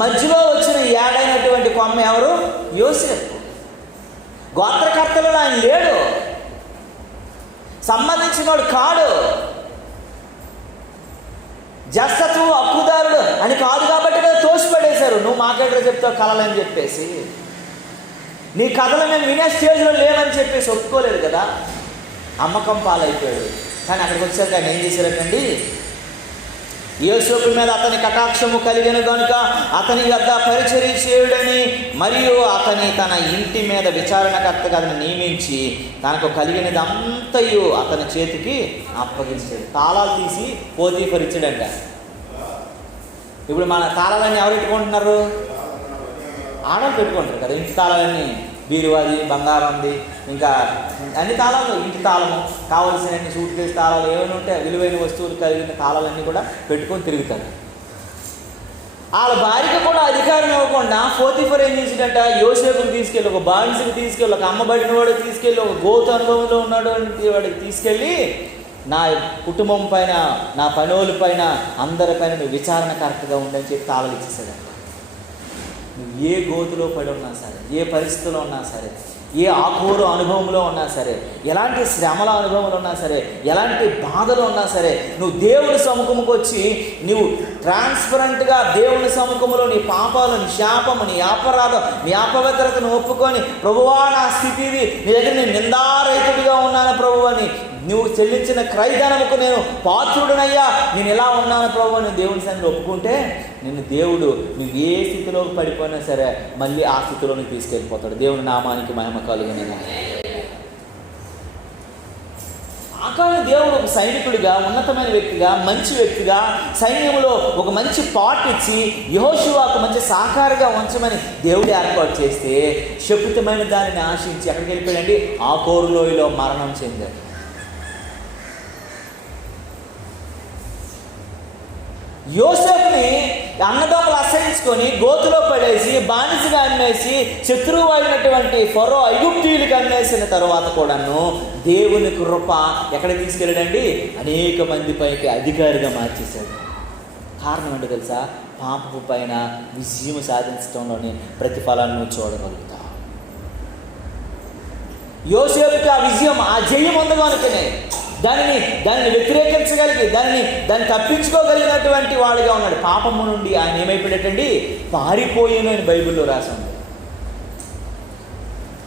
మధ్యలో వచ్చిన ఏడైనటువంటి కొమ్మ ఎవరు? యోసేపు. గోత్రకర్తలలో ఆయన లేడు, సంబంధించినవాడు కాడు. జస్తు హక్కుదారుడు అని కాదు కాబట్టి తోసిపడేశారు. నువ్వు మాట్లాడరా చెప్తావు కలలని చెప్పేసి, నీ కథలు మేము వినే స్టేజ్లో లేవని చెప్పేసి ఒప్పుకోలేదు కదా, అమ్మకం పాలైపోయాడు. కానీ అక్కడికి వచ్చాక ఆయన ఏం చేశారటండి, యోసేపు మీద అతని కటాక్షము కలిగిన కనుక అతని వద్ద పరిచర్య చేయుడని మరియు అతని తన ఇంటి మీద విచారణకర్తగా అతను నియమించి తనకు కలిగినదంతయు అతని చేతికి అప్పగించాడు. తాళాలు తీసి పోతీఫర్ ఇచ్చాడంట. ఇప్పుడు మన తాళాలన్నీ ఎవరు పెట్టుకుంటున్నారు? ఆడలు పెట్టుకుంటారు కదా. ఇంటి తాళాలన్నీ బీరువాది, బంగారంది, ఇంకా అన్ని తాళాలు, ఇంటి తాళము, కావలసిన అన్ని సూట్ కేసు తాళాలు ఏమైనా ఉంటే విలువైన వస్తువులు కలిగిన తాళాలన్నీ కూడా పెట్టుకొని తిరుగుతారు. వాళ్ళ భార్యకు కూడా అధికారం ఇవ్వకుండా పోతీఫర్ ఏం చేసిందంట, యోసేపుని తీసుకెళ్ళి, ఒక బానిసకి తీసుకెళ్ళి, ఒక అమ్మబడిన వాడికి తీసుకెళ్ళి, ఒక గోతు అనుభవంలో ఉన్నాడు వాడికి తీసుకెళ్ళి, నా కుటుంబం పైన, నా పనుల పైన, అందరిపైన నువ్వు విచారణకర్తగా ఉండని చెప్పి తాళాలు ఇచ్చేసాడంట. నువ్వు ఏ గోతులో పడి ఉన్నా సరే, ఏ పరిస్థితిలో ఉన్నా సరే, ఏ ఆకూరు అనుభవంలో ఉన్నా సరే, ఎలాంటి శ్రమల అనుభవంలో ఉన్నా సరే, ఎలాంటి బాధలు ఉన్నా సరే, నువ్వు దేవుని సముఖముకు వచ్చి నువ్వు ట్రాన్స్పరెంట్గా దేవుని సముఖంలో నీ పాపాలు, నీ శాపము, నీ అపరాధం, నీ అపవిత్రతను ఒప్పుకొని, ప్రభువా నా స్థితి ఇది, నీ దగ్గర నేను నిందారహితుడిగా ఉన్నాను ప్రభు అని, నువ్వు చెల్లించిన క్రయధనముకు నేను పాత్రుడనయ్యా, నేను ఎలా ఉన్నాను ప్రభు అని దేవుని సన్నిధిలో ఒప్పుకుంటే, నిన్ను దేవుడు నువ్వు ఏ స్థితిలోకి పడిపోయినా సరే మళ్ళీ ఆ స్థితిలోకి తీసుకెళ్ళిపోతాడు. దేవుని నామానికి మహిమ కలుగును. ఆకాను దేవుడు ఒక సైనికుడిగా, ఉన్నతమైన వ్యక్తిగా, మంచి వ్యక్తిగా, సైన్యంలో ఒక మంచి పార్ట్ ఇచ్చి యెహోషువకు మంచి సహకారిగా ఉంచమని దేవుడు ఏర్పాటు చేస్తే, శపితమైన దానిని ఆశించి ఎక్కడికి వెళ్ళిపోయాడండి? ఆకోరు లోయలో మరణం చెందాడు. యోసేపుని అన్నదమ్ములు అసహించుకొని గోతులో పడేసి బానిసగా అమ్మేసి శత్రువు అయినటువంటి ఫరో ఐగుప్తీయులకు అమ్మేసిన తర్వాత కూడాను దేవుని కృప ఎక్కడ తీసుకెళ్ళాడండి? అనేక మంది పైకి అధికారిగా మార్చేశాడు. కారణం ఏంటో తెలుసా? పాపపు పైన విజయం సాధించడంలోని ప్రతిఫలాన్ని నువ్వు చూడగలుగుతావు. యోసేపుకి ఆ విజయం, ఆ జయం ఉందనుకునే దానిని వ్యతిరేకించగలిగి దాన్ని తప్పించుకోగలిగినటువంటి వాడిగా ఉన్నాడు. పాపము నుండి ఆయన ఏమైపోయాడండి? పారిపోయాను అని బైబిల్లో రాసి ఉంది.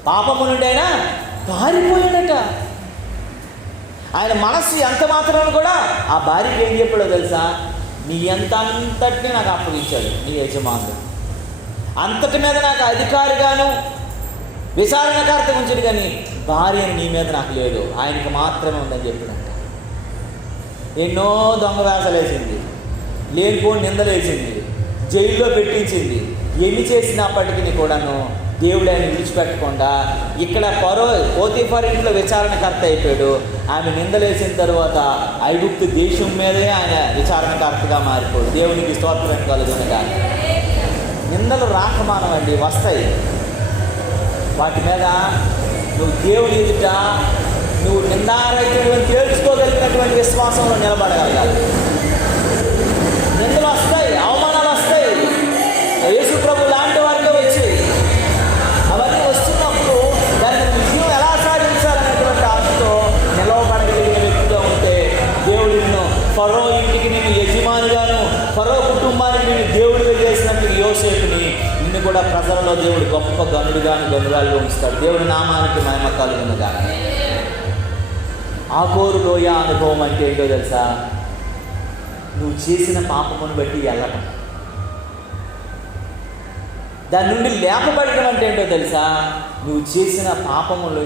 పాపము నుండి ఆయన పారిపోయాడట. ఆయన మనస్సు ఎంత మాత్రం కూడా ఆ భార్యకి ఏం చెప్పాడో తెలుసా? నీ అంతటినీ నాకు అప్పగించాడు నీ యజమానుడు, అంతటి మీద నాకు అధికారిగాను విచారణకర్త ఉంచాడు, కానీ భార్య నీ మీద నాకు లేదు, ఆయనకి మాత్రమే ఉందని చెప్పినట్ట. ఎన్నో దొంగ వేషాలు వేసింది, లేనిపోని నిందలు వేసింది, జైల్లో పెట్టించింది. ఎన్ని చేసినప్పటికీ కూడాను దేవుడు ఆయన విడిచిపెట్టకుండా ఇక్కడ పోతీఫర్ ఇంట్లో విచారణకర్త అయిపోయాడు. ఆమె నిందలేసిన తర్వాత ఐగుప్తు దేశం మీదే ఆయన విచారణకర్తగా మారిపోయాడు. దేవునికి స్తోత్రం కలుగునుగా. నిందలు రాకమానవండి, వస్తాయి. వాటి మీద నువ్వు దేవుని ఎదుట నువ్వు నిందారహితుడిని తేల్చుకోగలిగినటువంటి విశ్వాసంలో నిలబడగలగాలి. నిందలు వస్తాయి, అవమానాలు వస్తాయి. యేసు ప్రభు లాంటి వారితో వచ్చి అవన్నీ వస్తున్నప్పుడు దానికి విజయం ఎలా సాధించాలనేటువంటి ఆశతో నిలవబడగలిగిన వ్యక్తిగా ఉంటే దేవుడు నిన్ను ఫరో ఇంటికి నేను యజమానిగాను, ఫరో కుటుంబానికి నేను దేవుడిగా చేసినట్టు యోసేపుని నిన్ను కూడా ప్రజలలో దేవుడు గొప్ప గనుడుగాను గనురాలుగా ఉంచుతాడు. దేవుడి నామానికి మహిమ కలుగునుగా. ఆకోరు లోయ అనుభవం అంటే ఏంటో తెలుసా? నువ్వు చేసిన పాపమును బట్టి వెళ్ళడం, దాని నుండి లేపబడటం అంటే ఏంటో తెలుసా? నువ్వు చేసిన పాపములో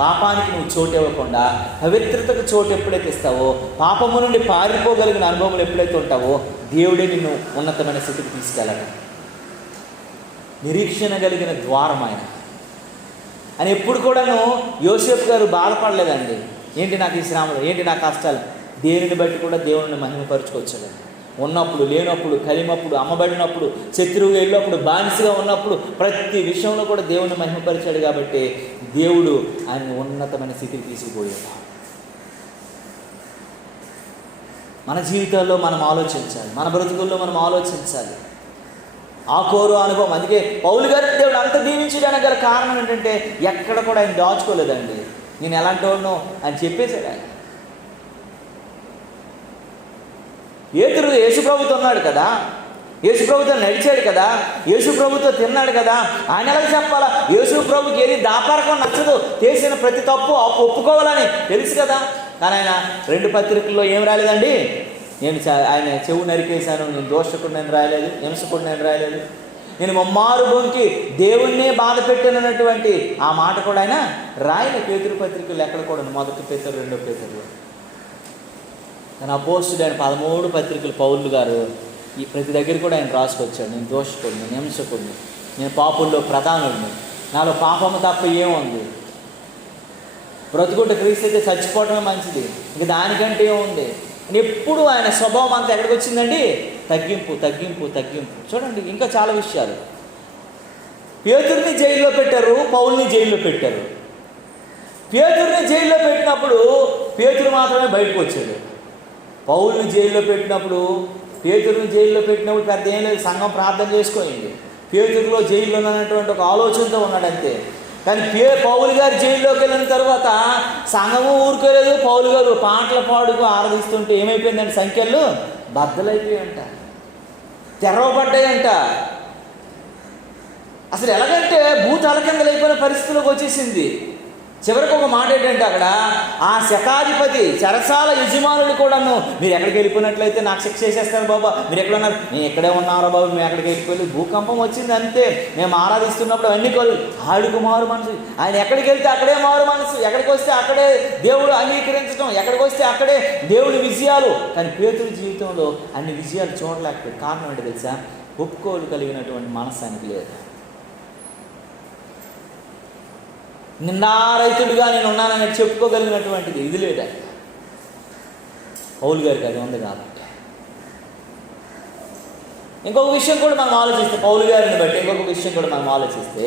పాపానికి నువ్వు చోటు ఇవ్వకుండా పవిత్రతకు చోటు ఎప్పుడైతే ఇస్తావో, పాపము నుండి పారిపోగలిగిన అనుభవములు ఎప్పుడైతే ఉంటావో, దేవుడే నిన్ను ఉన్నతమైన స్థితికి తీసుకెళ్ళడం. నిరీక్షణ కలిగిన ద్వారం ఆయన అని ఎప్పుడు కూడాను యోసేపు గారు బాధపడలేదండి. ఏంటి నాకు ఈ శ్రమలు, ఏంటి నా కష్టాలు, దేనిని బట్టి కూడా దేవుడిని మహిమపరుచుకోవచ్చు. ఉన్నప్పుడు, లేనప్పుడు, కలిమప్పుడు, అమ్మబడినప్పుడు, శత్రువుగా వెళ్ళినప్పుడు, బానిసగా ఉన్నప్పుడు, ప్రతి విషయంలో కూడా దేవుడిని మహిమపరిచాడు. కాబట్టి దేవుడు ఆయన ఉన్నతమైన స్థితికి తీసుకుపోయాడు. మన జీవితాల్లో మనం ఆలోచించాలి, మన బ్రతుకుల్లో మనం ఆలోచించాలి. ఆకోరు అనుభవం. అందుకే పౌలు గారి దేవుడు అంత దీవించడానికి గల కారణం ఏంటంటే ఎక్కడ కూడా ఆయన దాచుకోలేదండి. నేను ఎలాంటి వాడినో అని చెప్పేశాడు ఆయన. పేతురు యేసుప్రభుతో ఉన్నాడు కదా, యేసుప్రభుతో నడిచాడు కదా, యేసుప్రభుతో తిన్నాడు కదా, ఆయన ఎలా చెప్పాలా? యేసుప్రభుకి ఏది దాపరకం నచ్చదు, చేసిన ప్రతి తప్పు ఒప్పుకోవాలని తెలుసు కదా. కానీ ఆయన 2 పత్రికల్లో ఏం రాలేదండి? ఆయన చెవు నరికేశాను, నేను దోషకుడిని రాయలేదు, హింసకుడిని రాయలేదు, నేను ముమ్మారు భూమికి దేవుణ్ణే బాధ పెట్టానన్నటువంటి ఆ మాట కూడా ఆయన రాయలే. పేతురు పత్రికలు ఎక్కడ కూడా, 1 పేతురు 2 పేతురులో. కానీ అపోస్తుడు ఆయన 13 పత్రికలు పౌలు గారు ఈ ప్రతి దగ్గర కూడా ఆయన రాసుకొచ్చాడు. నేను దోషకుడిని, నేను హింసకుడిని, నేను పాపుల్లో ప్రధానుడిని, నాలో పాపము తప్ప ఏముంది, బ్రతుకుంటే క్రీస్తు అయితే చచ్చిపోవటమే మంచిది, ఇంక దానికంటే ఏముంది. ఎప్పుడు ఆయన స్వభావం అంతా ఎక్కడికి వచ్చిందండి? తగ్గింపు, తగ్గింపు, తగ్గింపు. చూడండి ఇంకా చాలా విషయాలు. పేతురుని జైల్లో పెట్టారు, పౌల్ని జైల్లో పెట్టారు. పేతురుని జైల్లో పెట్టినప్పుడు పేతురు మాత్రమే బయటకు వచ్చాడు. పౌల్ని జైల్లో పెట్టినప్పుడు, పేతురుని జైల్లో పెట్టినప్పుడు పెద్ద ఏం లేదు, సంఘం ప్రార్థన చేసుకోయింది. పేతురులో జైల్లో ఉన్నటువంటి ఒక ఆలోచనతో ఉన్నాడంతే. కానీ పౌలు గారు జైల్లోకి వెళ్ళిన తర్వాత సంఘము ఊరుకోలేదు. పౌలు గారు పాటల పాడుకు ఆరాధిస్తుంటే ఏమైపోయిందంటే సంఖ్యలు బద్దలైపోయాయంట, తెరవబడ్డాయంట. అసలు ఎలాగంటే భూతలకిందలైపోయిన పరిస్థితిలోకి వచ్చేసింది. చివరికి ఒక మాట ఏంటంటే అక్కడ ఆ శతాధిపతి చెరసాల యజమానులు కూడాను, మీరు ఎక్కడికి వెళ్ళిపోయినట్లయితే నాకు శిక్ష చేసేస్తారు బాబా, మీరు ఎక్కడ ఉన్నారు, నేను ఎక్కడే ఉన్నారో బాబు, మేము ఎక్కడికి వెళ్ళిపోయి భూకంపం వచ్చింది అంతే, మేము ఆరాధిస్తున్నప్పుడు అన్ని ఆడుకు మారు మనసు, ఆయన ఎక్కడికి వెళ్తే అక్కడే మారు మనసు, ఎక్కడికి వస్తే అక్కడే దేవుడు అంగీకరించడం, ఎక్కడికి వస్తే అక్కడే దేవుడి విజయాలు. కానీ పేతురు జీవితంలో అన్ని విజయాలు చూడలేకపోయాడు. కారణం ఏంటో తెలుసా? ఒప్పుకోలు కలిగినటువంటి మనసు ఆయనకి లేదు. నిందారైతుడిగా నేను ఉన్నానని చెప్పుకోగలిగినటువంటిది ఇది లేదా పౌలు గారికి? అది ఉంది కాబట్టి. ఇంకొక విషయం కూడా మనం ఆలోచిస్తే, పౌలు గారిని బట్టి ఇంకొక విషయం కూడా మనం ఆలోచిస్తే,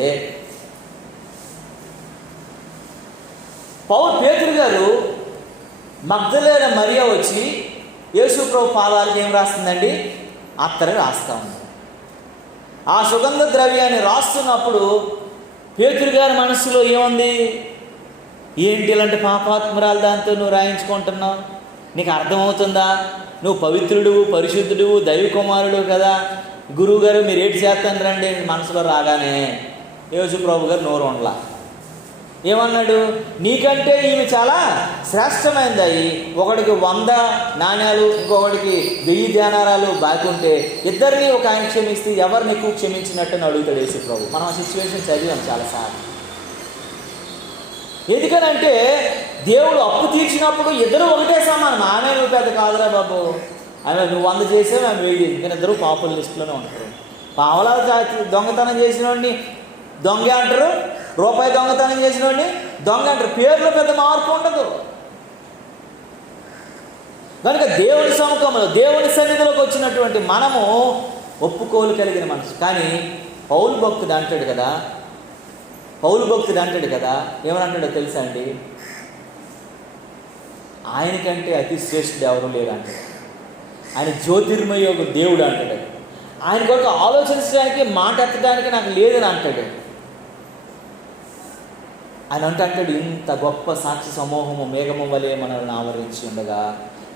పేతురు గారు మగ్దలేన మరియ వచ్చి యేసు ప్రభు పాదాలకు ఏం రాస్తుందండి? అత్తరు రాస్తా ఉంది. ఆ సుగంధ ద్రవ్యాన్ని రాస్తున్నప్పుడు పేతురు గారి మనసులో ఏముంది? ఏంటి ఇలాంటి పాపాత్మరాలు దాంతో నువ్వు రాయించుకుంటున్నావు? నీకు అర్థమవుతుందా? నువ్వు పవిత్రుడు, పరిశుద్ధుడు, దైవ కుమారుడు కదా, గురువు గారు మీరు ఏటి చేస్తాను రండి మనసులో రాగానే యేసు ప్రభు గారు నోరు ఉండలా. ఏమన్నాడు? నీకంటే ఈమె చాలా శ్రేష్టమైనది. అయ్యి ఒకడికి 100 నాణ్యాలు, ఇంకొకటికి 1000 ధ్యానారాలు బాకీ ఉంటే ఇద్దరిని ఒక ఆయన క్షమిస్తే ఎవరిని ఎక్కువ క్షమించినట్టు అడుగుతాడు యేసు ప్రభు. మనం ఆ సిచ్యువేషన్ చదివాం చాలాసార్లు. ఎందుకనంటే దేవుడు అప్పు తీర్చినప్పుడు ఇద్దరు ఒకటే సమానం. ఆమె నువ్వు పెద్ద కాదురా బాబు, ఆమె నువ్వు 100 చేసావు, ఆమె 1000 చేసి, కానీ ఇద్దరు పాపుల లిస్టులోనే ఉంటారు. పావలా దొంగతనం చేసిన వాడిని దొంగ అంటారు, రూపాయి దొంగతనం చేసిన వాడిని దొంగ అంటారు. పేరులో పెద్ద మార్పు ఉండదు. కనుక దేవుని సముఖంలో, దేవుని సన్నిధిలోకి వచ్చినటువంటి మనము ఒప్పుకోలు కలిగిన మనసు. కానీ పౌలు భక్తుడు అంటాడు కదా, ఏమని అంటాడో తెలుసా అండి? ఆయనకంటే అతి శ్రేష్ఠుడు ఎవరు లేరు అంటాడు. ఆయన జ్యోతిర్మయ దేవుడు అంటాడు. ఆయన కొరకు ఆలోచించడానికి, మాట ఎత్తడానికి నాకు లేదని అంటాడు. ఆయన అంటాడు, ఇంత గొప్ప సాక్షి సమూహము మేఘము వలె మనల్ని ఆవరించి ఉండగా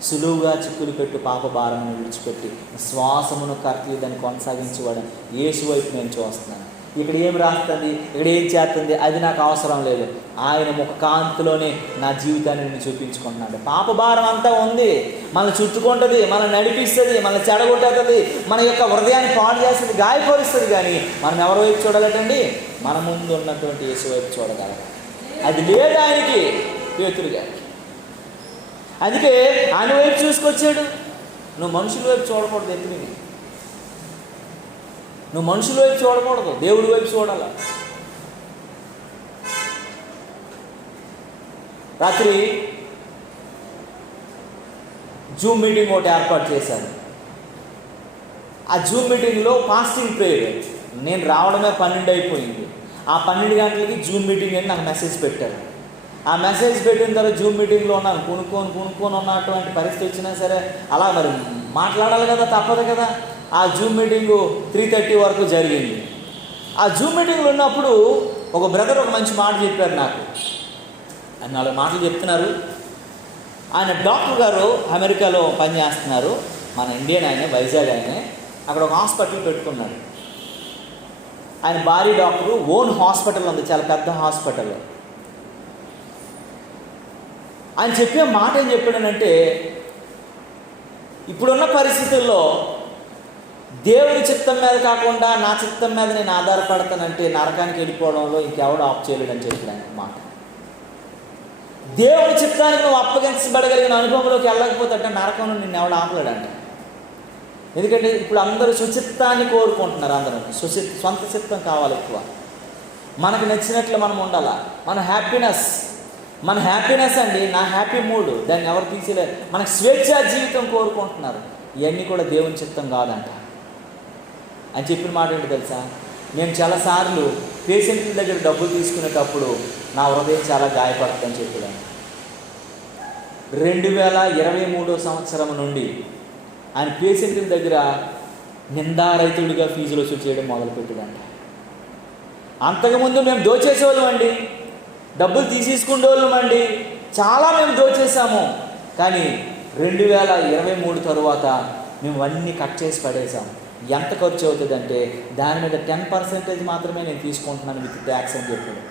సులువుగా చిక్కులు పెట్టి పాప భారమును విడిచిపెట్టి శ్వాసమును కర్తీ దాన్ని కొనసాగించేవాడు యేసు వైపు నేను చూస్తున్నాను. ఇక్కడ ఏం రాస్తుంది, ఇక్కడ ఏం చేస్తుంది, అది నాకు అవసరం లేదు. ఆయన ముఖ కాంతిలోనే నా జీవితాన్ని నేను చూపించుకుంటున్నాడు. పాప భారం అంతా ఉంది, మనల్ని చుట్టుకుంటుంది, మనల్ని నడిపిస్తుంది, మనల్ని చెడగొట్టేస్తుంది, మన యొక్క హృదయాన్ని పాడు చేస్తుంది, గాయపరుస్తుంది. కానీ మనం ఎవరి వైపు చూడాలటండి? మన ముందు ఉన్నటువంటి యేసు వైపు చూడగలం. అది లేదు ఆయనకి, పేతురు గారికి. అందుకే ఆయన వైపు చూసుకొచ్చాడు. నువ్వు మనుషుల వైపు చూడకూడదు, ఎత్తుని నువ్వు మనుషుల వైపు చూడకూడదు, దేవుడి వైపు చూడాలి. రాత్రి జూమ్ మీటింగ్ ఒకటి ఏర్పాటు చేశాను. ఆ జూమ్ మీటింగ్లో ఫాస్టింగ్ ప్రేయర్. నేను రావడమే 12 అయిపోయింది. ఆ 12 గంటలకి జూమ్ మీటింగ్ అని నాకు మెసేజ్ పెట్టారు. ఆ మెసేజ్ పెట్టిన తర్వాత జూమ్ మీటింగ్లో ఉన్నాను. కొనుక్కొని ఉన్నటువంటి పరిస్థితి వచ్చినా సరే అలా మరి మాట్లాడాలి కదా, తప్పదు కదా. ఆ జూమ్ మీటింగు 3:30 వరకు జరిగింది. ఆ జూమ్ మీటింగ్లో ఉన్నప్పుడు ఒక బ్రదర్ ఒక మంచి మాట చెప్పారు నాకు. ఆయన 4 మాటలు చెప్తున్నారు. ఆయన డాక్టర్ గారు అమెరికాలో పనిచేస్తున్నారు. మన ఇండియన్ ఆయన, వైజాగ్ ఆయనే. అక్కడ ఒక హాస్పిటల్ పెట్టుకున్నాడు. ఆయన భారీ డాక్టరు, ఓన్ హాస్పిటల్ ఉంది, చాలా పెద్ద హాస్పిటల్. ఆయన చెప్పే మాట ఏం చెప్పాడనంటే, ఇప్పుడున్న పరిస్థితుల్లో దేవుని చిత్తం మీద కాకుండా నా చిత్తం మీద నేను ఆధారపడతానంటే నరకానికి వెళ్ళిపోవడంలో ఇంకెవడు ఆఫ్ చేయలేడని చెప్పాడు మాట. దేవుని చిత్తానికి నువ్వు అప్పగించబడగలిగిన అనుభవంలోకి వెళ్ళకపోతే అంటే నరకంలో నిన్ను ఎవడు ఆపలేడంట. ఎందుకంటే ఇప్పుడు అందరూ సుచిత్తాన్ని కోరుకుంటున్నారు. అందరూ సొంత చిత్తం కావాలి ఎక్కువ. మనకు నచ్చినట్లు మనం ఉండాలా. మన హ్యాపీనెస్ అండి, నా హ్యాపీ మూడ్, దాన్ని ఎవరు తీసేయలేరు. మనకు స్వేచ్ఛా జీవితం కోరుకుంటున్నారు. ఇవన్నీ కూడా దేవుని చిత్తం కాదంట. అని చెప్పిన మాట ఏంటి తెలుసా? నేను చాలాసార్లు పేషెంట్ల దగ్గర డబ్బులు తీసుకునేటప్పుడు నా హృదయం చాలా గాయపడుతుందని చెప్పాను. 2023 సంవత్సరం నుండి ఆయన పేషెంట్ల దగ్గర నిందారైతుడిగా ఫీజులు వసూలు చేయడం మొదలుపెట్టాడంట. అంతకుముందు మేము దోచేసేవాళ్ళం అండి, డబ్బులు తీసేసుకునేవాళ్ళం అండి, చాలా మేము దోచేసాము. కానీ 2023 తరువాత మేము అన్నీ కట్ చేసి పడేసాం. ఎంత ఖర్చు అవుతుందంటే దాని మీద 10% మాత్రమే నేను తీసుకుంటున్నాను విత్ ట్యాక్స్ అని చెప్పాడు.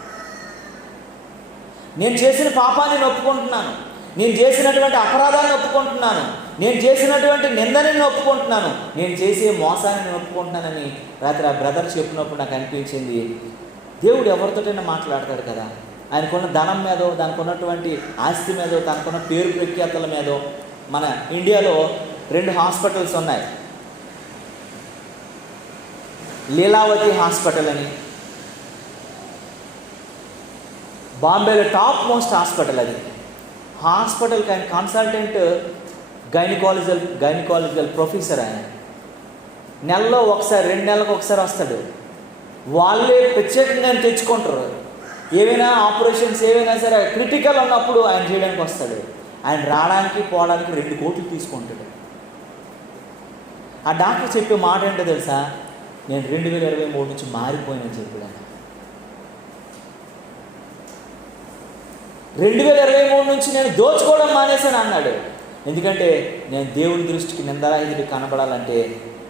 నేను చేసిన పాపాన్ని నేను ఒప్పుకుంటున్నాను, నేను చేసినటువంటి అపరాధాన్ని ఒప్పుకుంటున్నాను, నేను చేసినటువంటి నిందని నేను ఒప్పుకుంటున్నాను, నేను చేసే మోసాన్ని నేను ఒప్పుకుంటున్నానని రాత్రి ఆ బ్రదర్ చెప్పినప్పుడు నాకు అనిపించింది, దేవుడు ఎవరితోటైనా మాట్లాడతాడు కదా. ఆయనకున్న ధనం మీదో, దానికి ఉన్నటువంటి ఆస్తి మీదో, తనకున్న పేరు ప్రఖ్యాతల మీదో. మన ఇండియాలో 2 హాస్పిటల్స్ ఉన్నాయి, లీలావతి హాస్పిటల్ అని, బాంబేలో టాప్ మోస్ట్ హాస్పిటల్. అది హాస్పిటల్కి ఆయన కన్సల్టెంట్ గైనకాలజికల్ ప్రొఫెసర్. ఆయన నెలలో ఒకసారి 2 నెలలకు ఒకసారి వస్తాడు. వాళ్ళే ప్రత్యేకంగా ఆయన తెచ్చుకుంటారు. ఏవైనా ఆపరేషన్స్ ఏవైనా సరే క్రిటికల్ ఉన్నప్పుడు ఆయన చేయడానికి వస్తాడు. ఆయన రావడానికి పోవడానికి 2 కోట్లు తీసుకుంటాడు. ఆ డాక్టర్ చెప్పే మాట ఏంటో తెలుసా, నేను 2023 నుంచి మారిపోయినని చెప్పాడు. 2023 నుంచి నేను దోచుకోవడం మానేశాను అన్నాడు. ఎందుకంటే నేను దేవుని దృష్టికి నిందరహితుడికి కనబడాలంటే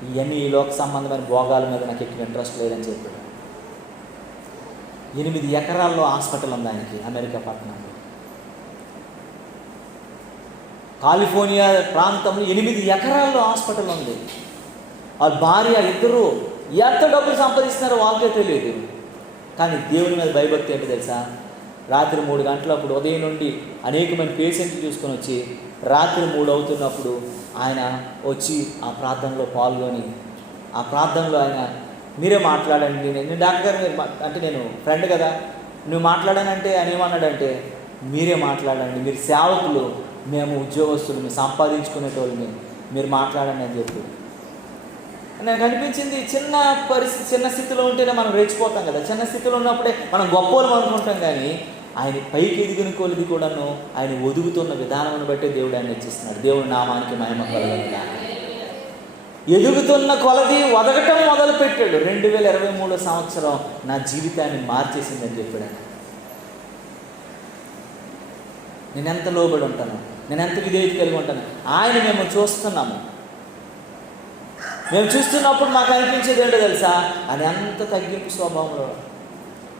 ఇవన్నీ ఈ లోక సంబంధమైన భోగాల మీద నాకు ఎక్కువ ఇంట్రెస్ట్ లేదని చెప్పాడు. 8 ఎకరాల్లో హాస్పిటల్ ఉంది ఆయనకి, అమెరికా పట్టణంలో. కాలిఫోర్నియా ప్రాంతంలో 8 ఎకరాల్లో హాస్పిటల్ ఉంది. వాళ్ళ భార్య ఇద్దరు ఎంత డబ్బులు సంపాదిస్తున్నారో వాళ్ళకే తెలియదు. కానీ దేవుని మీద భయభక్తి ఏంటో తెలుసా, రాత్రి 3 గంటలప్పుడు ఉదయం నుండి అనేకమైన పేషెంట్లు చూసుకొని వచ్చి రాత్రి 3 అవుతున్నప్పుడు ఆయన వచ్చి ఆ ప్రార్థనలో పాల్గొని, ఆ ప్రార్థనలో ఆయన మీరే మాట్లాడండి, నేను డాక్టర్ గారు మీరు అంటే నేను ఫ్రెండ్ కదా, నువ్వు మాట్లాడానంటే ఆయన ఏమన్నాడంటే మీరే మాట్లాడండి, మీరు సేవకులు, మేము ఉద్యోగస్తులు, మేము సంపాదించుకునేటోళ్ళని, మీరు మాట్లాడండి అని చెప్పి. నాకు అనిపించింది, చిన్న స్థితిలో ఉంటేనే మనం రెచ్చిపోతాం కదా. చిన్న స్థితిలో ఉన్నప్పుడే మనం గొప్పలు అనుకుంటాం. కానీ ఆయన పైకి ఎదిగిన కొలిది కూడాను ఆయన ఒదుగుతున్న విధానాన్ని బట్టే దేవుడు ఆయన ఇచ్చిస్తున్నాడు. దేవుడి నామానికి మహిమ కలుగునుగాక. ఎదుగుతున్న కొలది ఒదగటం మొదలుపెట్టాడు. 2023 సంవత్సరం నా జీవితాన్ని మార్చేసిందని చెప్పాడు. నేను ఎంత లోబడి ఉంటాను, నేను ఎంత విధేయత కలిగి ఉంటాను, ఆయన మేము చూస్తున్నాము. మేము చూస్తున్నప్పుడు మాకు అనిపించేది ఏంటో తెలుసా, అది ఎంత తగ్గింపు స్వభావంలో.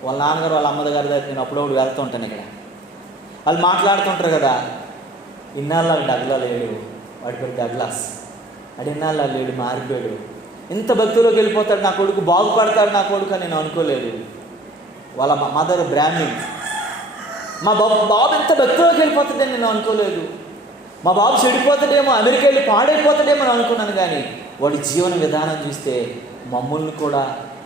వాళ్ళ నాన్నగారు వాళ్ళ అమ్మగారి దగ్గర నేను అప్పుడప్పుడు వెళ్తూ ఉంటాను. ఇక్కడ వాళ్ళు మాట్లాడుతుంటారు కదా, ఇన్నాళ్ళు డగ్లా లేడు, వాడి పేరు డగ్లాస్, అది ఇన్నాళ్ళు లేడు, మారిపోయాడు, ఇంత భక్తిలోకి వెళ్ళిపోతాడు, నా కొడుకు బాగుపడతాడు, నా కొడుకు అని నేను అనుకోలేదు. వాళ్ళ మదర్ బ్రాహ్మణ్, మా బాబు ఎంత భక్తిలోకి వెళ్ళిపోతుందని నేను అనుకోలేదు. మా బాబు చెడిపోతాడేమో, అమెరికా వెళ్ళి పాడైపోతాడేమో అని అనుకున్నాను. కానీ వాడి జీవన విధానం చూస్తే మమ్మల్ని కూడా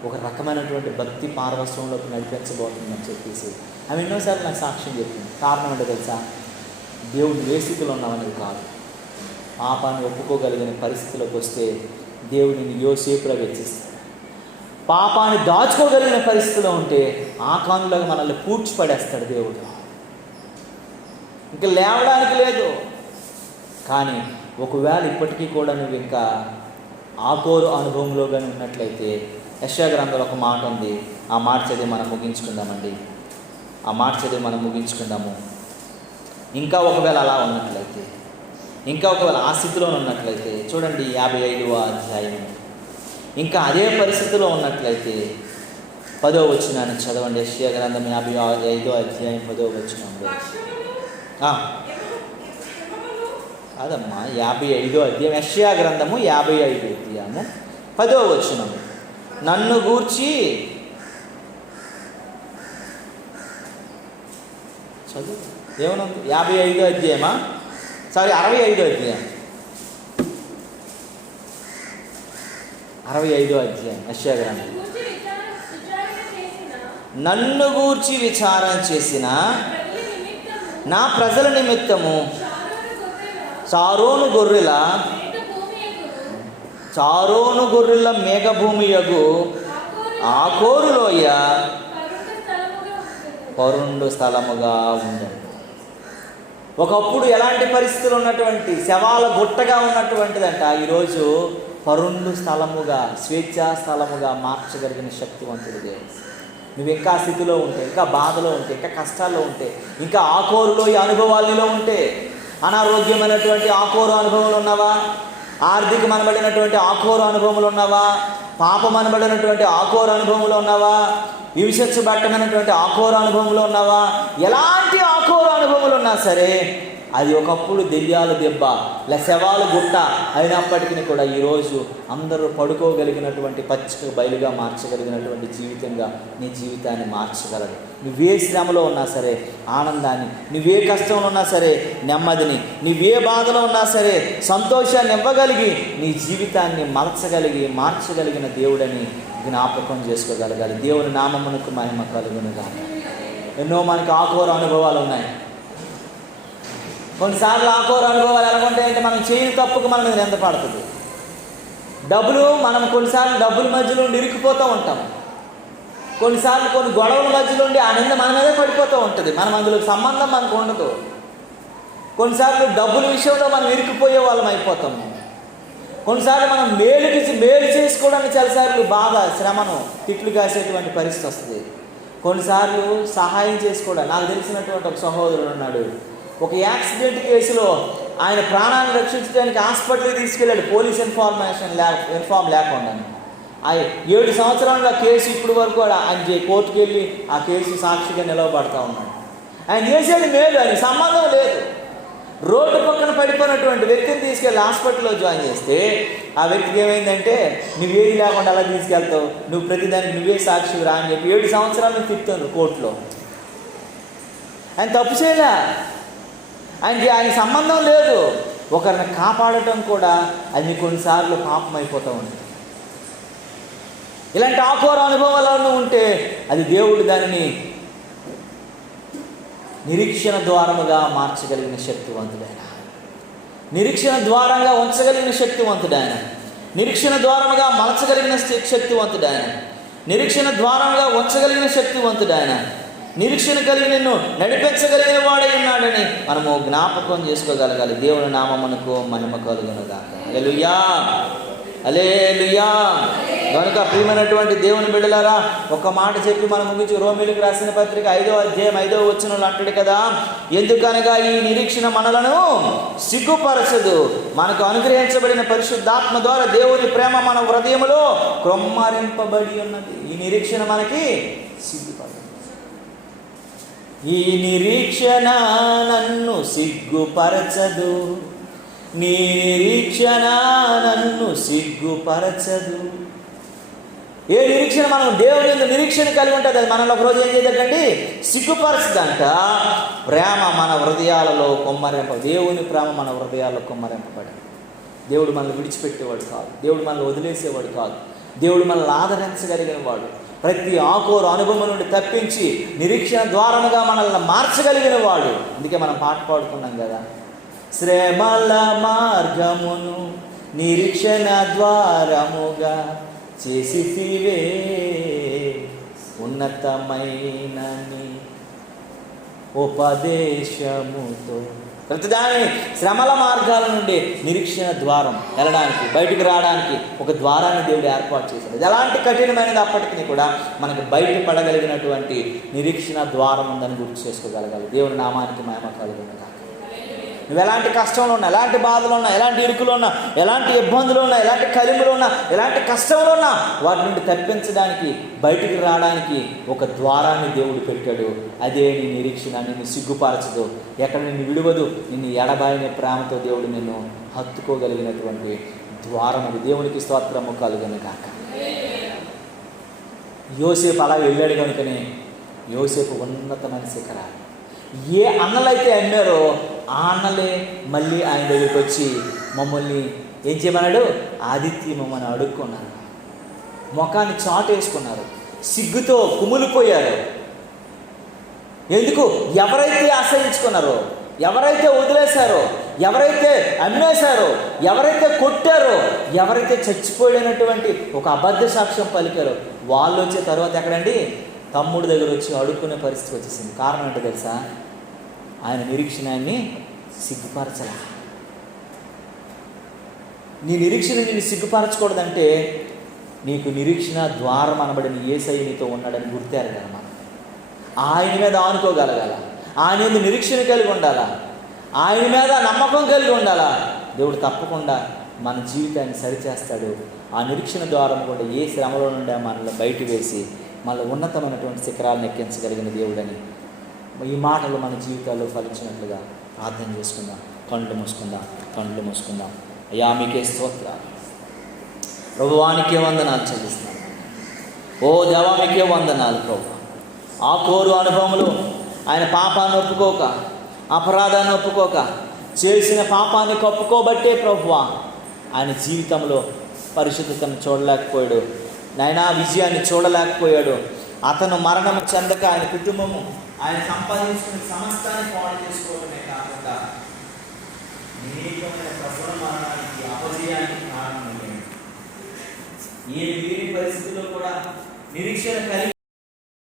ఒక రకమైనటువంటి భక్తి పారవస్యంలోకి నడిపించబోతుందని చెప్పేసి ఆమె ఎన్నోసార్లు నాకు సాక్ష్యం చెప్పింది. కారణం ఏంటో తెలుసా, దేవుడు ఏ స్థితిలో ఉన్నామనేది కాదు, పాపాన్ని ఒప్పుకోగలిగిన పరిస్థితిలోకి వస్తే దేవుడిని యోసేపులా వెచ్చిస్తాడు. పాపాన్ని దాచుకోగలిగిన పరిస్థితిలో ఉంటే ఆకానులాగా మనల్ని పూడ్చిపడేస్తాడు దేవుడు. ఇంకా లేవడానికి లేదు. కానీ ఒకవేళ ఇప్పటికీ కూడా నువ్వు ఇంకా ఆకోరు అనుభవంలో కానీ ఉన్నట్లయితే, యెషయా గ్రంథంలో ఒక మాట ఉంది, ఆ మాట చదివి మనం ముగించుకుందామండి. ఆ మాట చదివి మనం ముగించుకుందాము. ఇంకా ఒకవేళ అలా ఉన్నట్లయితే, ఇంకా ఒకవేళ ఆ స్థితిలో ఉన్నట్లయితే చూడండి 55వ అధ్యాయం. ఇంకా అదే పరిస్థితిలో ఉన్నట్లయితే 10వ వచనాన్ని చదవండి. యెషయా గ్రంథం 55వ అధ్యాయం 10వ వచనంలో. కాదమ్మా, 55వ అధ్యాయం, యెషయా గ్రంథము 55వ అధ్యాయము 10వ వచనము. నన్ను గూర్చి చదువు ఏమనుంది? 55వ అధ్యాయమా? సారీ 65వ అధ్యాయం, 65వ అధ్యాయం యెషయా గ్రంథం. నన్ను గూర్చి విచారణ చేసిన నా ప్రజల నిమిత్తము చారోను గొర్రెల మేఘభూమియగు ఆకోరు లోయ పరుండు స్థలముగా ఉండదు. ఒకప్పుడు ఎలాంటి పరిస్థితులు ఉన్నటువంటి శవాల గుట్టగా ఉన్నటువంటిదంట, ఈరోజు పరుండు స్థలముగా, స్వేచ్ఛా స్థలముగా మార్చగలిగిన శక్తివంతుడు దేవుడు. నువ్వు ఇంకా స్థితిలో ఉంటే, ఇంకా బాధలో ఉంటే, ఇంకా కష్టాల్లో ఉంటే, ఇంకా ఆకోరులో ఈ అనుభవాలలో ఉంటే, అనారోగ్యమైనటువంటి ఆకోరు అనుభవాలు ఉన్నావా, ఆర్థికమనబడినటువంటి ఆకోరు అనుభవములు ఉన్నావా, పాపమనబడినటువంటి ఆకోరు అనుభవములు ఉన్నావా, హింసించబట్టమైనటువంటి ఆకోరు అనుభవములు ఉన్నావా, ఎలాంటి ఆకోరు అనుభవములు ఉన్నా సరే అది ఒకప్పుడు దెయ్యాల దెబ్బ శవాల గుట్ట అయినప్పటికీ కూడా ఈరోజు అందరూ పడుకోగలిగినటువంటి పచ్చిక బయలుగా మార్చగలిగినటువంటి జీవితంగా నీ జీవితాన్ని మార్చగలడు. నువ్వే శ్రమలో ఉన్నా సరే ఆనందాన్ని, నువ్వే కష్టంలో ఉన్నా సరే నెమ్మదిని, నువ్వే బాధలో ఉన్నా సరే సంతోషాన్ని ఇవ్వగలిగి నీ జీవితాన్ని మార్చగలిగిన దేవుడని జ్ఞాపకం చేసుకోగలగాలి. దేవుని నామమునకు మహిమ కలుగునుగా. ఎన్నో మనకు ఆకోర అనుభవాలు ఉన్నాయి. కొన్నిసార్లు ఆకోర అనుభవాలు ఎలాగుంటాయంటే మనం చేయని తప్పుకు మన మీద నింద పడుతుంది. మనం కొన్నిసార్లు డబ్బుల మధ్యలో ఉండి ఇరుక్కుపోతూ ఉంటాం. కొన్నిసార్లు కొన్ని గొడవల మధ్యలో ఉండి ఆ నింద మన మీదే పడిపోతూ ఉంటుంది. మనం అందులో సంబంధం మనకు ఉండదు. కొన్నిసార్లు డబ్బుల విషయంలో మనం ఇరుక్కుపోయే వాళ్ళం అయిపోతాము. కొన్నిసార్లు మనం మేలు చేసుకోవడానికి చాలాసార్లు బాధ, శ్రమను, తిట్లు కాసేటువంటి పరిస్థితి వస్తుంది. కొన్నిసార్లు సహాయం చేసుకోవడానికి, నాకు తెలిసినటువంటి ఒక సహోదరుడు ఉన్నాడు. ఒక యాక్సిడెంట్ కేసులో ఆయన ప్రాణాన్ని రక్షించడానికి హాస్పిటల్కి తీసుకెళ్ళాడు, పోలీస్ ఇన్ఫార్మ్ లేకుండా. 7 సంవత్సరాల కేసు ఇప్పటి వరకు ఆయన కోర్టుకు వెళ్ళి ఆ కేసు సాక్షిగా నిలవబడతా ఉన్నాడు. ఆయన చేసేది మేలు, ఆయన సంబంధం లేదు. రోడ్డు పక్కన పడిపోయినటువంటి వ్యక్తిని తీసుకెళ్ళి హాస్పిటల్లో జాయిన్ చేస్తే ఆ వ్యక్తికి ఏమైందంటే, నువ్వేది లేకుండా అలా తీసుకెళ్తావు, నువ్వు ప్రతిదానికి నువ్వే సాక్షి రా అని చెప్పి 7 సంవత్సరాలు తిప్పుతాను కోర్టులో. ఆయన తప్పు చేయలే, ఆయన సంబంధం లేదు. ఒకరిని కాపాడటం కూడా అది కొన్నిసార్లు పాపం అయిపోతూ ఉంటుంది. ఇలాంటి ఆకోర అనుభవాలను ఉంటే అది దేవుడు దానిని నిరీక్షణ ద్వారముగా మార్చగలిగిన శక్తివంతుడైన, నిరీక్షణ ద్వారంగా ఉంచగలిగిన శక్తివంతుడైన, నిరీక్షణ ద్వారముగా మలచగలిగిన శక్తివంతుడైన, నిరీక్షణ ద్వారంగా ఉంచగలిగిన శక్తివంతుడైన, నిరీక్షణ కలిగి నిన్ను నడిపించగలిగిన వాడై ఉన్నాడని మనము జ్ఞాపకం చేసుకోగలగాలి. దేవుని నామమునకు మహిమ కలుగునుగాక. హల్లెలూయా, హల్లెలూయా. కనుక ప్రియమైనటువంటి దేవుని బిడ్డలారా, ఒక మాట చెప్పి మనం ముగించి రోమీయులకు రాసిన పత్రిక 5వ అధ్యాయం 5వ వచనంలో అంటాడు కదా, ఎందుకనగా ఈ నిరీక్షణ మనలను సిగ్గుపరచదు, మనకు అనుగ్రహించబడిన పరిశుద్ధాత్మ ద్వారా దేవుని ప్రేమ మన హృదయములో క్రొమ్మరింపబడి ఉన్నది. ఈ నిరీక్షణ మనకి సిగ్గుపరచదు. ఈ నిరీక్షణ నన్ను సిగ్గుపరచదు, నీ నిరీక్షణ నన్ను సిగ్గుపరచదు. ఏ నిరీక్షణ మనం దేవుని నిరీక్షణ కలిగి ఉంటుంది, అది మనలో ఒకరోజు ఏం చేయదండి, సిగ్గుపరచదంట. ప్రేమ మన హృదయాలలో దేవుని ప్రేమ మన హృదయాల్లో కొమ్మరింపబడి, దేవుడు మనల్ని విడిచిపెట్టేవాడు కాదు, దేవుడు మనల్ని వదిలేసేవాడు కాదు, దేవుడు మనల్ని ఆదరించగలిగిన వాడు. ప్రతి ఆకోరు అనుభవం నుండి తప్పించి నిరీక్షణ ద్వారముగా మనల్ని మార్చగలిగిన వాడు. అందుకే మనం పాట పాడుకున్నాం కదా, శ్రమల మార్గమును నిరీక్షణ ద్వారముగా చేసివే ఉన్నతమైన ఉపదేశముతో. ప్రతిదాని శ్రమల మార్గాల నుండి నిరీక్షణ ద్వారం వెళ్ళడానికి, బయటికి రావడానికి ఒక ద్వారాన్ని దేవుడు ఏర్పాటు చేశాడు. ఇది ఎలాంటి కఠినమైనది అప్పటికి కూడా మనకి బయటపడగలిగినటువంటి నిరీక్షణ ద్వారం ఉందని గుర్తు చేసుకోగలగాలి. దేవుని నామానికి మహిమ కలుగును. నువ్వు ఎలాంటి కష్టంలో ఉన్నా, ఎలాంటి బాధలో ఉన్నా, ఎలాంటి ఇరుకులో ఉన్నా, ఎలాంటి ఇబ్బందులు ఉన్నా, ఎలాంటి కలిమిలో ఉన్నా, ఎలాంటి కష్టంలో ఉన్నా వాటి నుండి తప్పించడానికి, బయటికి రావడానికి ఒక ద్వారాన్ని దేవుడు పెట్టాడు. అదే నీ నిరీక్షణ. నిన్ను సిగ్గుపరచదు, ఎక్కడ నిన్ను విడువదు, నిన్ను ఎడబాయిన ప్రేమతో దేవుడు నిన్ను హత్తుకోగలిగినటువంటి ద్వారం అది. దేవునికి స్తోత్రము కలుగును గాక. యోసేపు అలా వెళ్ళాడు కనుకనే యోసేపు ఉన్నతమైన శిఖరాలు. ఏ అన్నలైతే అన్నారో ఆ అన్నలే మళ్ళీ ఆయన దగ్గరికి వచ్చి మమ్మల్ని ఏం చేయమన్నాడు, ఆదిత్య మమ్మల్ని అడుక్కున్నారు, ముఖాన్ని చాటేసుకున్నారు, సిగ్గుతో కుమిలిపోయారు. ఎందుకు? ఎవరైతే అసహించుకున్నారో, ఎవరైతే వదిలేశారో, ఎవరైతే అమ్మేశారో, ఎవరైతే కొట్టారో, ఎవరైతే చచ్చిపోయినటువంటి ఒక అబద్ధ సాక్ష్యం పలికారో వాళ్ళు వచ్చే తర్వాత ఎక్కడండి, తమ్ముడు దగ్గర వచ్చి అడుక్కునే పరిస్థితి వచ్చేసింది. కారణం ఏంటో తెలుసా? ఆయన నిరీక్షణాన్ని సిగ్గుపరచలా. నీ నిరీక్షణ నిన్ను సిగ్గుపరచకూడదంటే నీకు నిరీక్షణ ద్వారం అనబడిన యేసయ్య నీతో ఉన్నాడని గుర్తారు కదా మనం. ఆయన మీద ఆనుకోగలగాల, ఆయన మీద నిరీక్షణ కలిగి ఉండాలా, ఆయన మీద నమ్మకం కలిగి ఉండాలా. దేవుడు తప్పకుండా మన జీవితాన్ని సరిచేస్తాడు. ఆ నిరీక్షణ ద్వారం కూడా ఏ శ్రమలో నుండి మనల్ని బయట వేసి మళ్ళీ ఉన్నతమైనటువంటి శిఖరాలను ఎక్కించగలిగిన దేవుడని ఈ మాటలు మన జీవితాల్లో ఫలించినట్లుగా ప్రార్థన చేసుకుందాం. కళ్ళు మూసుకుందాం. అయ్యా మీకే స్తోత్రాలు, ప్రభువానికే వందనాలు చెల్లిస్తున్నాను. ఓ దేవా మీకే వందనాలు ప్రభు. ఆ కోరు అనుభవంలో ఆయన పాపాన్ని ఒప్పుకోక, అపరాధాన్ని ఒప్పుకోక, చేసిన పాపాన్ని కప్పుకోబట్టే ప్రభువా ఆయన జీవితంలో పరిశుద్ధతను చూడలేకపోయాడు, నాయనా విజయాన్ని చూడలేకపోయాడు. అతను మరణం చెందక ఆయన కుటుంబము ఆయన సంపాదించుకున్న సమస్తాన్ని పాడు చేసుకోవడమే కాకుండా అనేకమైన ప్రసవ మరణానికి, అపజయానికి కారణమయ్యాడు. ఏ పరిస్థితుల్లో కూడా నిరీక్షణ కలిగి